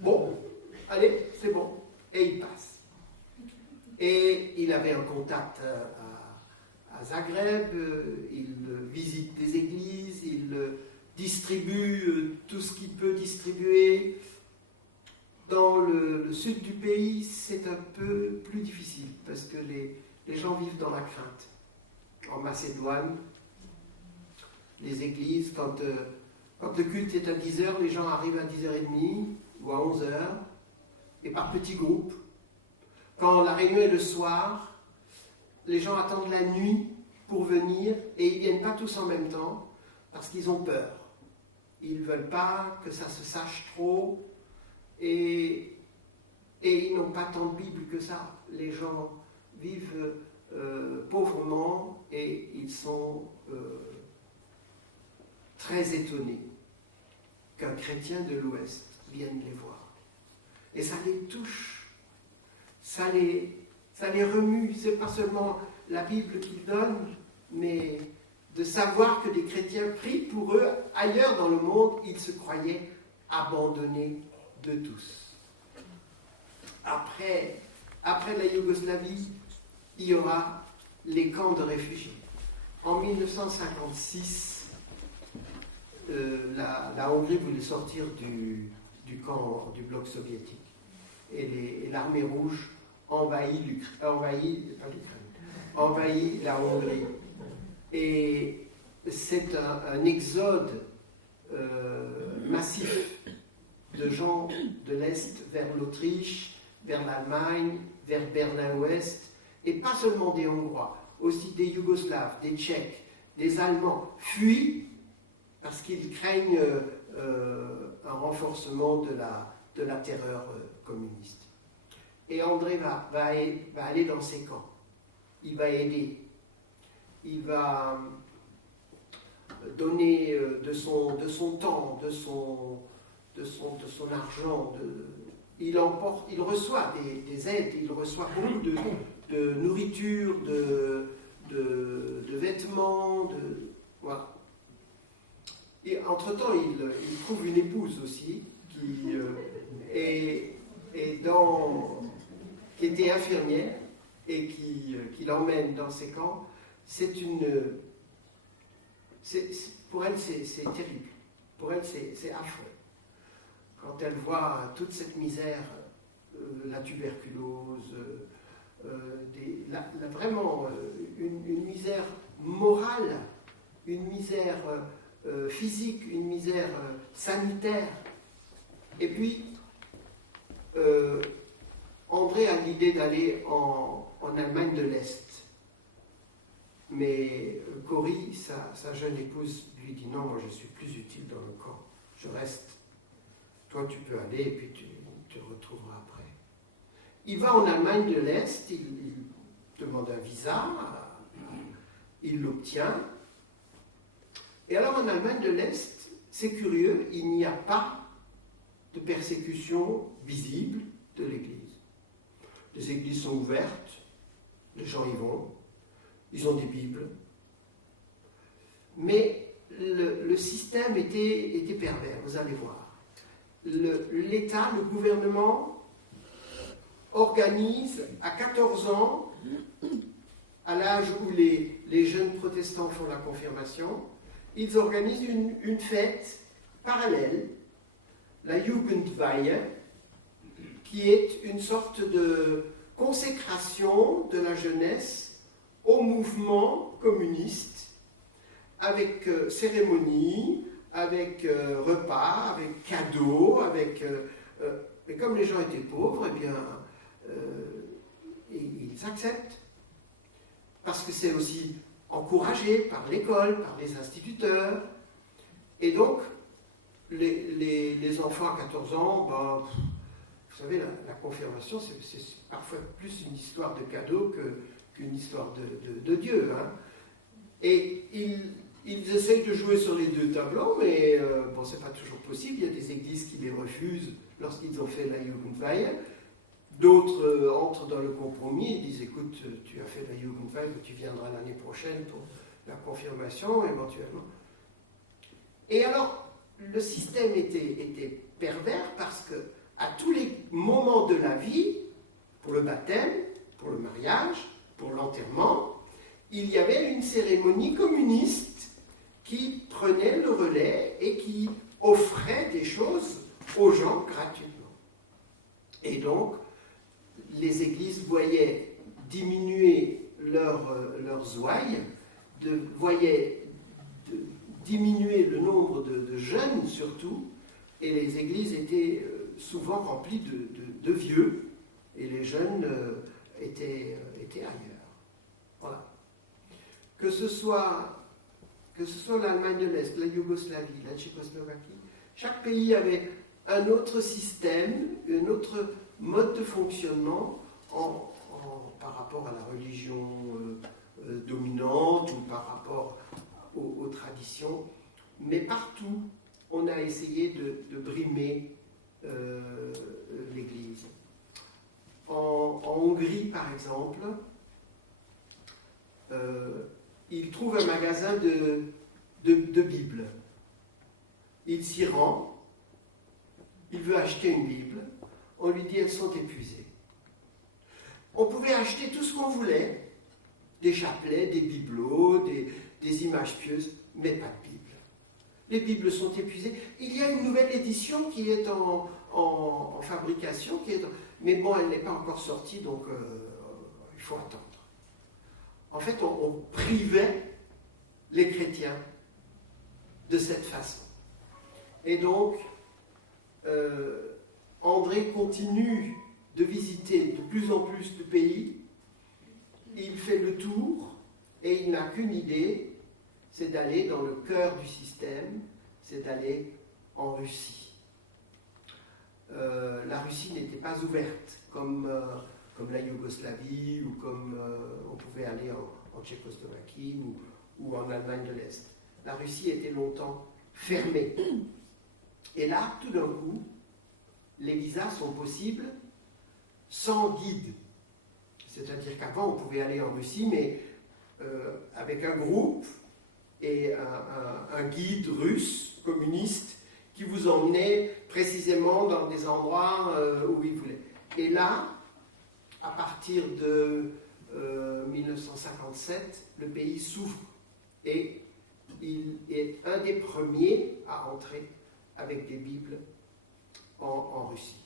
Bon, allez, c'est bon. Et il passe. Et il avait un contact à Zagreb, il visite des églises, il distribue tout ce qu'il peut distribuer. Dans le sud du pays, c'est un peu plus difficile, parce que les gens vivent dans la crainte. En Macédoine, les églises, quand le culte est à 10h, les gens arrivent à 10h30 ou à 11h. et par petits groupes. Quand la réunion est le soir, les gens attendent la nuit pour venir et ils ne viennent pas tous en même temps parce qu'ils ont peur. Ils ne veulent pas que ça se sache trop et ils n'ont pas tant de Bible que ça. Les gens vivent pauvrement et ils sont très étonnés qu'un chrétien de l'Ouest vienne les voir. Et ça les touche, ça les remue. C'est pas seulement la Bible qu'ils donnent, mais de savoir que des chrétiens prient pour eux. Ailleurs dans le monde, ils se croyaient abandonnés de tous. Après la Yougoslavie, il y aura les camps de réfugiés. En 1956, la Hongrie voulait sortir du camp du bloc soviétique. Et l'armée rouge envahit la Hongrie. Et c'est un exode massif de gens de l'Est vers l'Autriche, vers l'Allemagne, vers Berlin-Ouest, et pas seulement des Hongrois, aussi des Yougoslaves, des Tchèques, des Allemands, fuient parce qu'ils craignent un renforcement de la terreur communiste. Et André va aller dans ces camps. Il va aider. Il va donner de son temps, de son argent. Il reçoit des aides, il reçoit beaucoup de nourriture, de vêtements, voilà. Et entre-temps, il trouve une épouse aussi, qui était infirmière et qui l'emmène dans ces camps. Pour elle, c'est terrible. Pour elle, c'est affreux. Quand elle voit toute cette misère, la tuberculose, vraiment une misère morale, une misère physique, une misère sanitaire. Et puis, André a l'idée d'aller en Allemagne de l'Est. Mais Cory, sa jeune épouse, lui dit non, moi je suis plus utile dans le camp. Je reste. Toi, tu peux aller et puis tu te retrouveras après. Il va en Allemagne de l'Est, il demande un visa, il l'obtient. Et alors en Allemagne de l'Est, c'est curieux, il n'y a pas de persécution visible de l'Église. Les églises sont ouvertes, les gens y vont, ils ont des Bibles. Mais le système était pervers, vous allez voir. L'État, le gouvernement, organise à 14 ans, à l'âge où les jeunes protestants font la confirmation, ils organisent une fête parallèle, la Jugendweihe, qui est une sorte de consécration de la jeunesse au mouvement communiste, avec cérémonie, avec repas, avec cadeaux, et comme les gens étaient pauvres, eh bien, ils acceptent. Parce que c'est aussi encouragé par l'école, par les instituteurs. Et donc, les enfants à 14 ans, ben, vous savez, la confirmation, c'est parfois plus une histoire de cadeau qu'une histoire de Dieu. Hein. Et ils essayent de jouer sur les deux tableaux, mais bon, c'est pas toujours possible. Il y a des églises qui les refusent lorsqu'ils ont fait la Jugendweihe. D'autres entrent dans le compromis et disent, écoute, tu as fait la Jugendweihe, tu viendras l'année prochaine pour la confirmation, éventuellement. Et alors, le système était pervers parce que à tous les moments de la vie, pour le baptême, pour le mariage, pour l'enterrement, il y avait une cérémonie communiste qui prenait le relais et qui offrait des choses aux gens gratuitement. Et donc, les églises voyaient diminuer leurs ouailles, voyaient diminuer le nombre de jeunes surtout, et les églises étaient souvent rempli de vieux, et les jeunes étaient ailleurs. Voilà. Que ce soit l'Allemagne de l'Est, la Yougoslavie, la Tchécoslovaquie, chaque pays avait un autre système, un autre mode de fonctionnement par rapport à la religion dominante ou par rapport aux traditions. Mais partout, on a essayé de brimer l'Église. En Hongrie, par exemple, il trouve un magasin de Bibles. Il s'y rend, il veut acheter une Bible, on lui dit elles sont épuisées. On pouvait acheter tout ce qu'on voulait, des chapelets, des bibelots, des images pieuses, mais pas de Bible. Les Bibles sont épuisées. Il y a une nouvelle édition qui est en fabrication, mais bon, elle n'est pas encore sortie, donc il faut attendre. En fait, on privait les chrétiens de cette façon. Et donc, André continue de visiter de plus en plus de pays. Il fait le tour et il n'a qu'une idée, c'est d'aller dans le cœur du système, c'est d'aller en Russie. La Russie n'était pas ouverte comme la Yougoslavie ou comme on pouvait aller en Tchécoslovaquie ou en Allemagne de l'Est. La Russie était longtemps fermée. Et là, tout d'un coup, les visas sont possibles sans guide. C'est-à-dire qu'avant, on pouvait aller en Russie, mais avec un groupe et un guide russe, communiste, qui vous emmenait précisément dans des endroits où il voulait. Et là, à partir de 1957, le pays s'ouvre et il est un des premiers à entrer avec des Bibles en Russie.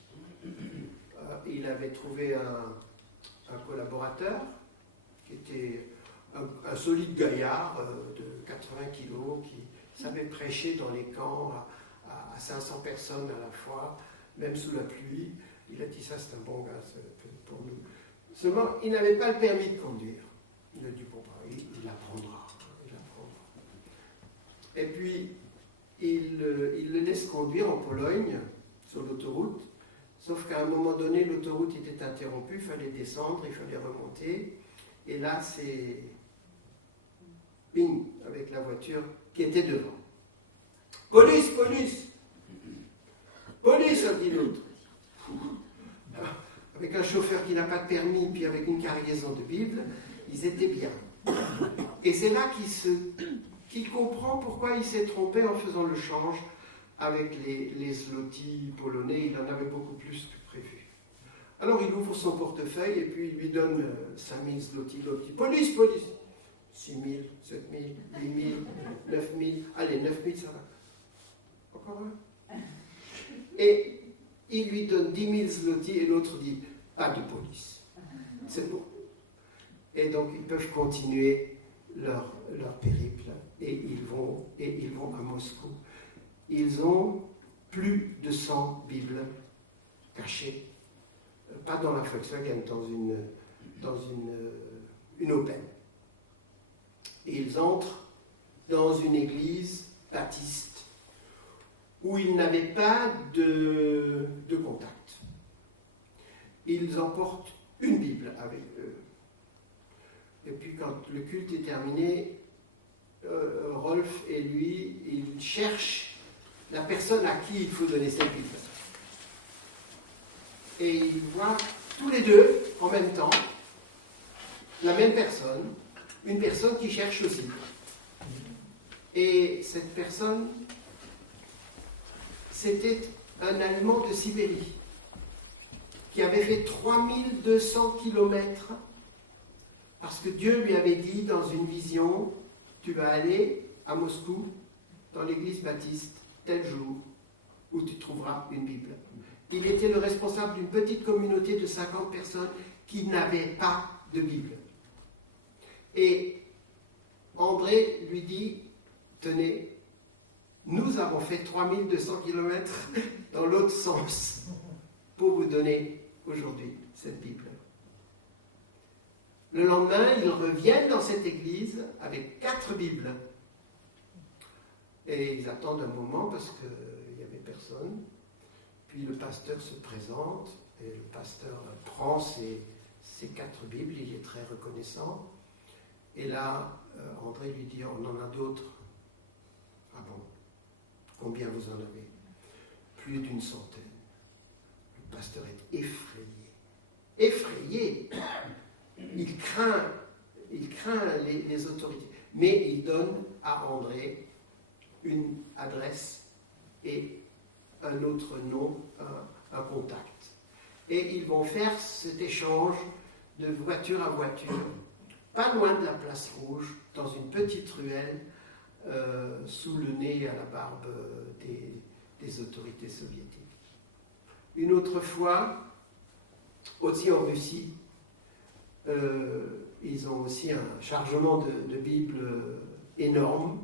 Il avait trouvé un collaborateur qui était un solide gaillard de 80 kilos qui savait prêcher dans les camps à 500 personnes à la fois, même sous la pluie. Il a dit ça, c'est un bon gars pour nous. Seulement, il n'avait pas le permis de conduire. Il a dit, bon, il apprendra. Et puis, il le laisse conduire en Pologne, sur l'autoroute, sauf qu'à un moment donné, l'autoroute était interrompue, il fallait descendre, il fallait remonter, et là, c'est bing, avec la voiture qui était devant. Police, police! Police, a dit l'autre. Avec un chauffeur qui n'a pas de permis, puis avec une cargaison de Bible, ils étaient bien. Et c'est là qu'il comprend pourquoi il s'est trompé en faisant le change avec les zloty polonais. Il en avait beaucoup plus que prévu. Alors il ouvre son portefeuille et puis il lui donne 5000 zloty. Police, police! 6000, 7000, 8000, 9000. Allez, 9000, ça va. Encore un? Et il lui donne 10 000 zloty et l'autre dit pas de police. C'est bon. Et donc ils peuvent continuer leur périple et ils vont à Moscou. Ils ont plus de 100 Bibles cachées, pas dans la Volkswagen, dans une Opel. Et ils entrent dans une église baptiste où ils n'avaient pas de contact. Ils emportent une Bible avec eux. Et puis quand le culte est terminé, Rolf et lui, ils cherchent la personne à qui il faut donner cette Bible. Et ils voient tous les deux, en même temps, la même personne, une personne qui cherche aussi. Et cette personne, c'était un Allemand de Sibérie qui avait fait 3200 kilomètres parce que Dieu lui avait dit dans une vision, tu vas aller à Moscou, dans l'église baptiste, tel jour, où tu trouveras une Bible. Il était le responsable d'une petite communauté de 50 personnes qui n'avaient pas de Bible. Et André lui dit, tenez, nous avons fait 3200 kilomètres dans l'autre sens. pour vous donner aujourd'hui cette Bible. Le lendemain, ils reviennent dans cette église avec 4 Bibles. Et ils attendent un moment parce qu'il n'y avait personne. Puis le pasteur se présente et le pasteur prend ces 4 Bibles, il est très reconnaissant. Et là, André lui dit, on en a d'autres. Ah bon? Combien vous en avez? Plus d'une centaine. Le pasteur est effrayé. Effrayé! Il craint les autorités. Mais il donne à André une adresse et un autre nom, un contact. Et ils vont faire cet échange de voiture à voiture, pas loin de la place Rouge, dans une petite ruelle, sous le nez à la barbe des autorités soviétiques. Une autre fois, aussi en Russie, ils ont aussi un chargement de Bible énorme.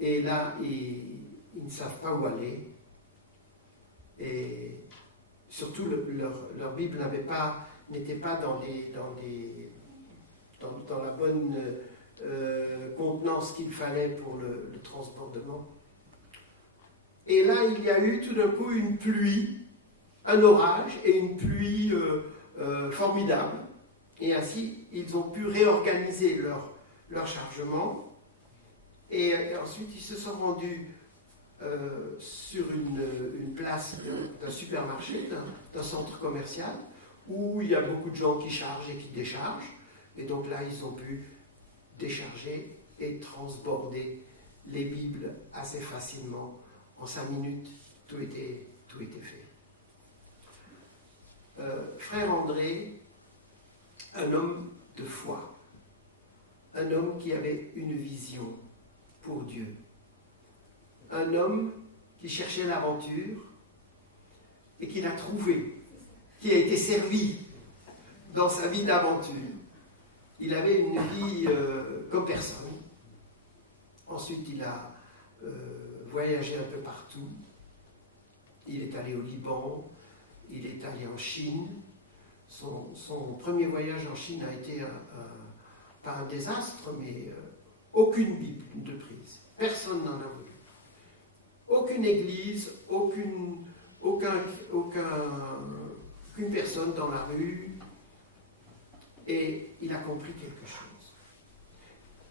Et là, ils ne savent pas où aller. Et surtout, leur Bible n'était pas dans la bonne contenance qu'il fallait pour le transportement. Et là, il y a eu tout d'un coup une pluie, un orage et une pluie formidable. Et ainsi, ils ont pu réorganiser leur chargement. Et ensuite, ils se sont rendus sur une place d'un supermarché, d'un centre commercial, où il y a beaucoup de gens qui chargent et qui déchargent. Et donc là, ils ont pu décharger et transborder les Bibles assez facilement. En 5 minutes, tout était fait. Frère André, un homme de foi, un homme qui avait une vision pour Dieu, un homme qui cherchait l'aventure et qui l'a trouvé, qui a été servi dans sa vie d'aventure. Il avait une vie comme personne. Ensuite, il a voyagé un peu partout. Il est allé au Liban, il est allé en Chine. Son premier voyage en Chine a été pas un désastre, mais aucune Bible de prise. Personne n'en a voulu. Aucune église, aucune personne dans la rue. Et il a compris quelque chose.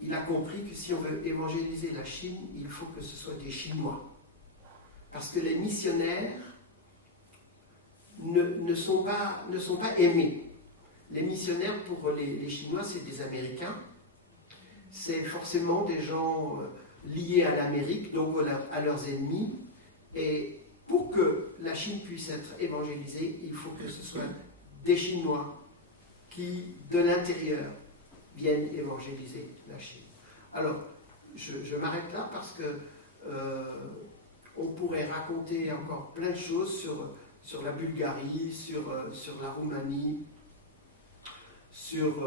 Il a compris que si on veut évangéliser la Chine, il faut que ce soit des Chinois. Parce que les missionnaires ne sont pas aimés. Les missionnaires, pour les Chinois, c'est des Américains. C'est forcément des gens liés à l'Amérique, donc à leurs ennemis. Et pour que la Chine puisse être évangélisée, il faut que ce soit des Chinois qui, de l'intérieur, viennent évangéliser la Chine. Alors, je m'arrête là parce que on pourrait raconter encore plein de choses sur la Bulgarie, sur la Roumanie, sur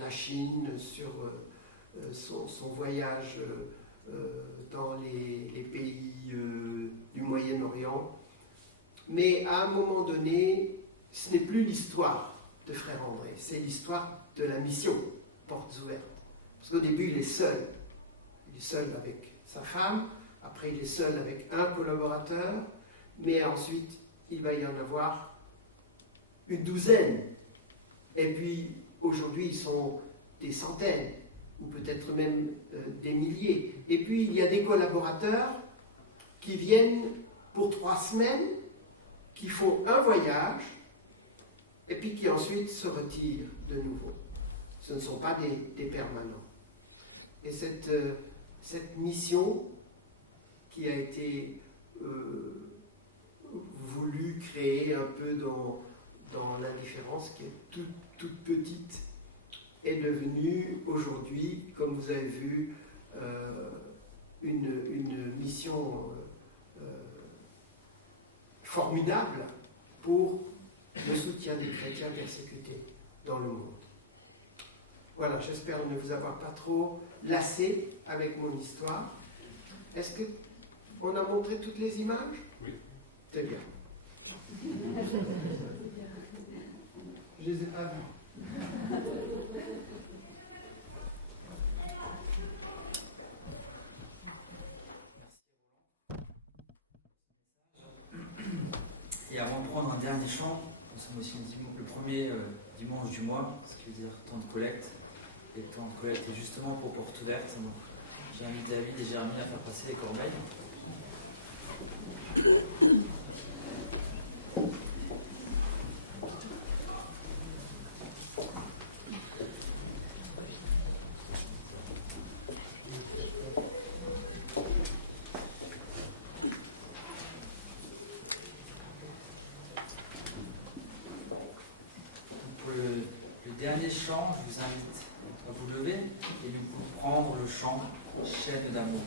la Chine, sur son voyage dans les pays du Moyen-Orient. Mais à un moment donné, ce n'est plus l'histoire de Frère André, c'est l'histoire de la mission, Portes ouvertes. Parce qu'au début, il est seul. Il est seul avec sa femme, après il est seul avec un collaborateur, mais ensuite, il va y en avoir une douzaine. Et puis, aujourd'hui, ils sont des centaines, ou peut-être même des milliers. Et puis, il y a des collaborateurs qui viennent pour 3 semaines, qui font un voyage, et puis qui ensuite se retirent de nouveau. Ce ne sont pas des permanents. Et cette mission qui a été voulue créer un peu dans l'indifférence, qui est toute petite, est devenue aujourd'hui, comme vous avez vu, une mission formidable pour le soutien des chrétiens persécutés dans le monde. Voilà, j'espère ne vous avoir pas trop lassé avec mon histoire. Est-ce qu'on a montré toutes les images? Oui. T'es bien. Je les ai pas vus. Et avant de prendre un dernier chant, nous sommes aussi le premier dimanche du mois, ce qui veut dire temps de collecte. Et le temps de collecte est justement pour portes ouvertes. Donc, j'ai invité David et Jérémie à faire passer les corbeilles. Dernier chant, je vous invite à vous lever et nous pouvons prendre le chant Chaîne d'amour.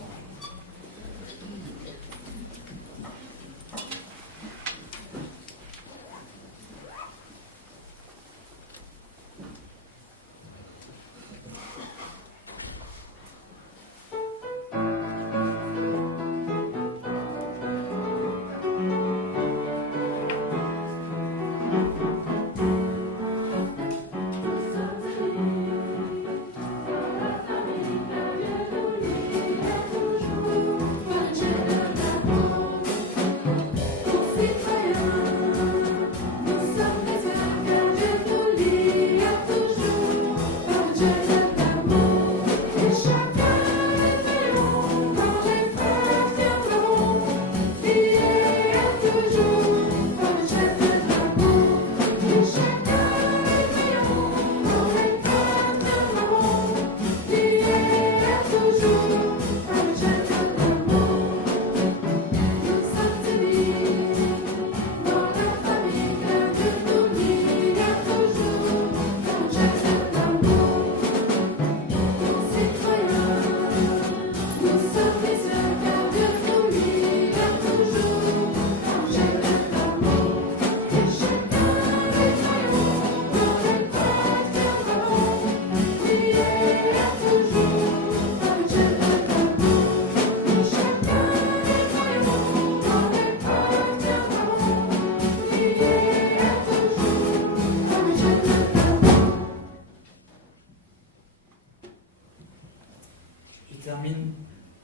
Termine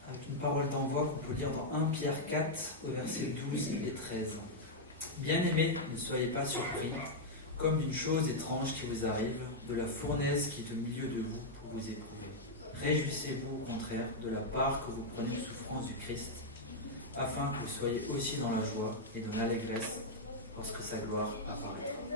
avec une parole d'envoi qu'on peut lire dans 1 Pierre 4 au verset 12 et 13. Bien-aimés, ne soyez pas surpris, comme d'une chose étrange qui vous arrive, de la fournaise qui est au milieu de vous pour vous éprouver. Réjouissez-vous au contraire de la part que vous prenez aux souffrances du Christ, afin que vous soyez aussi dans la joie et dans l'allégresse lorsque sa gloire apparaîtra.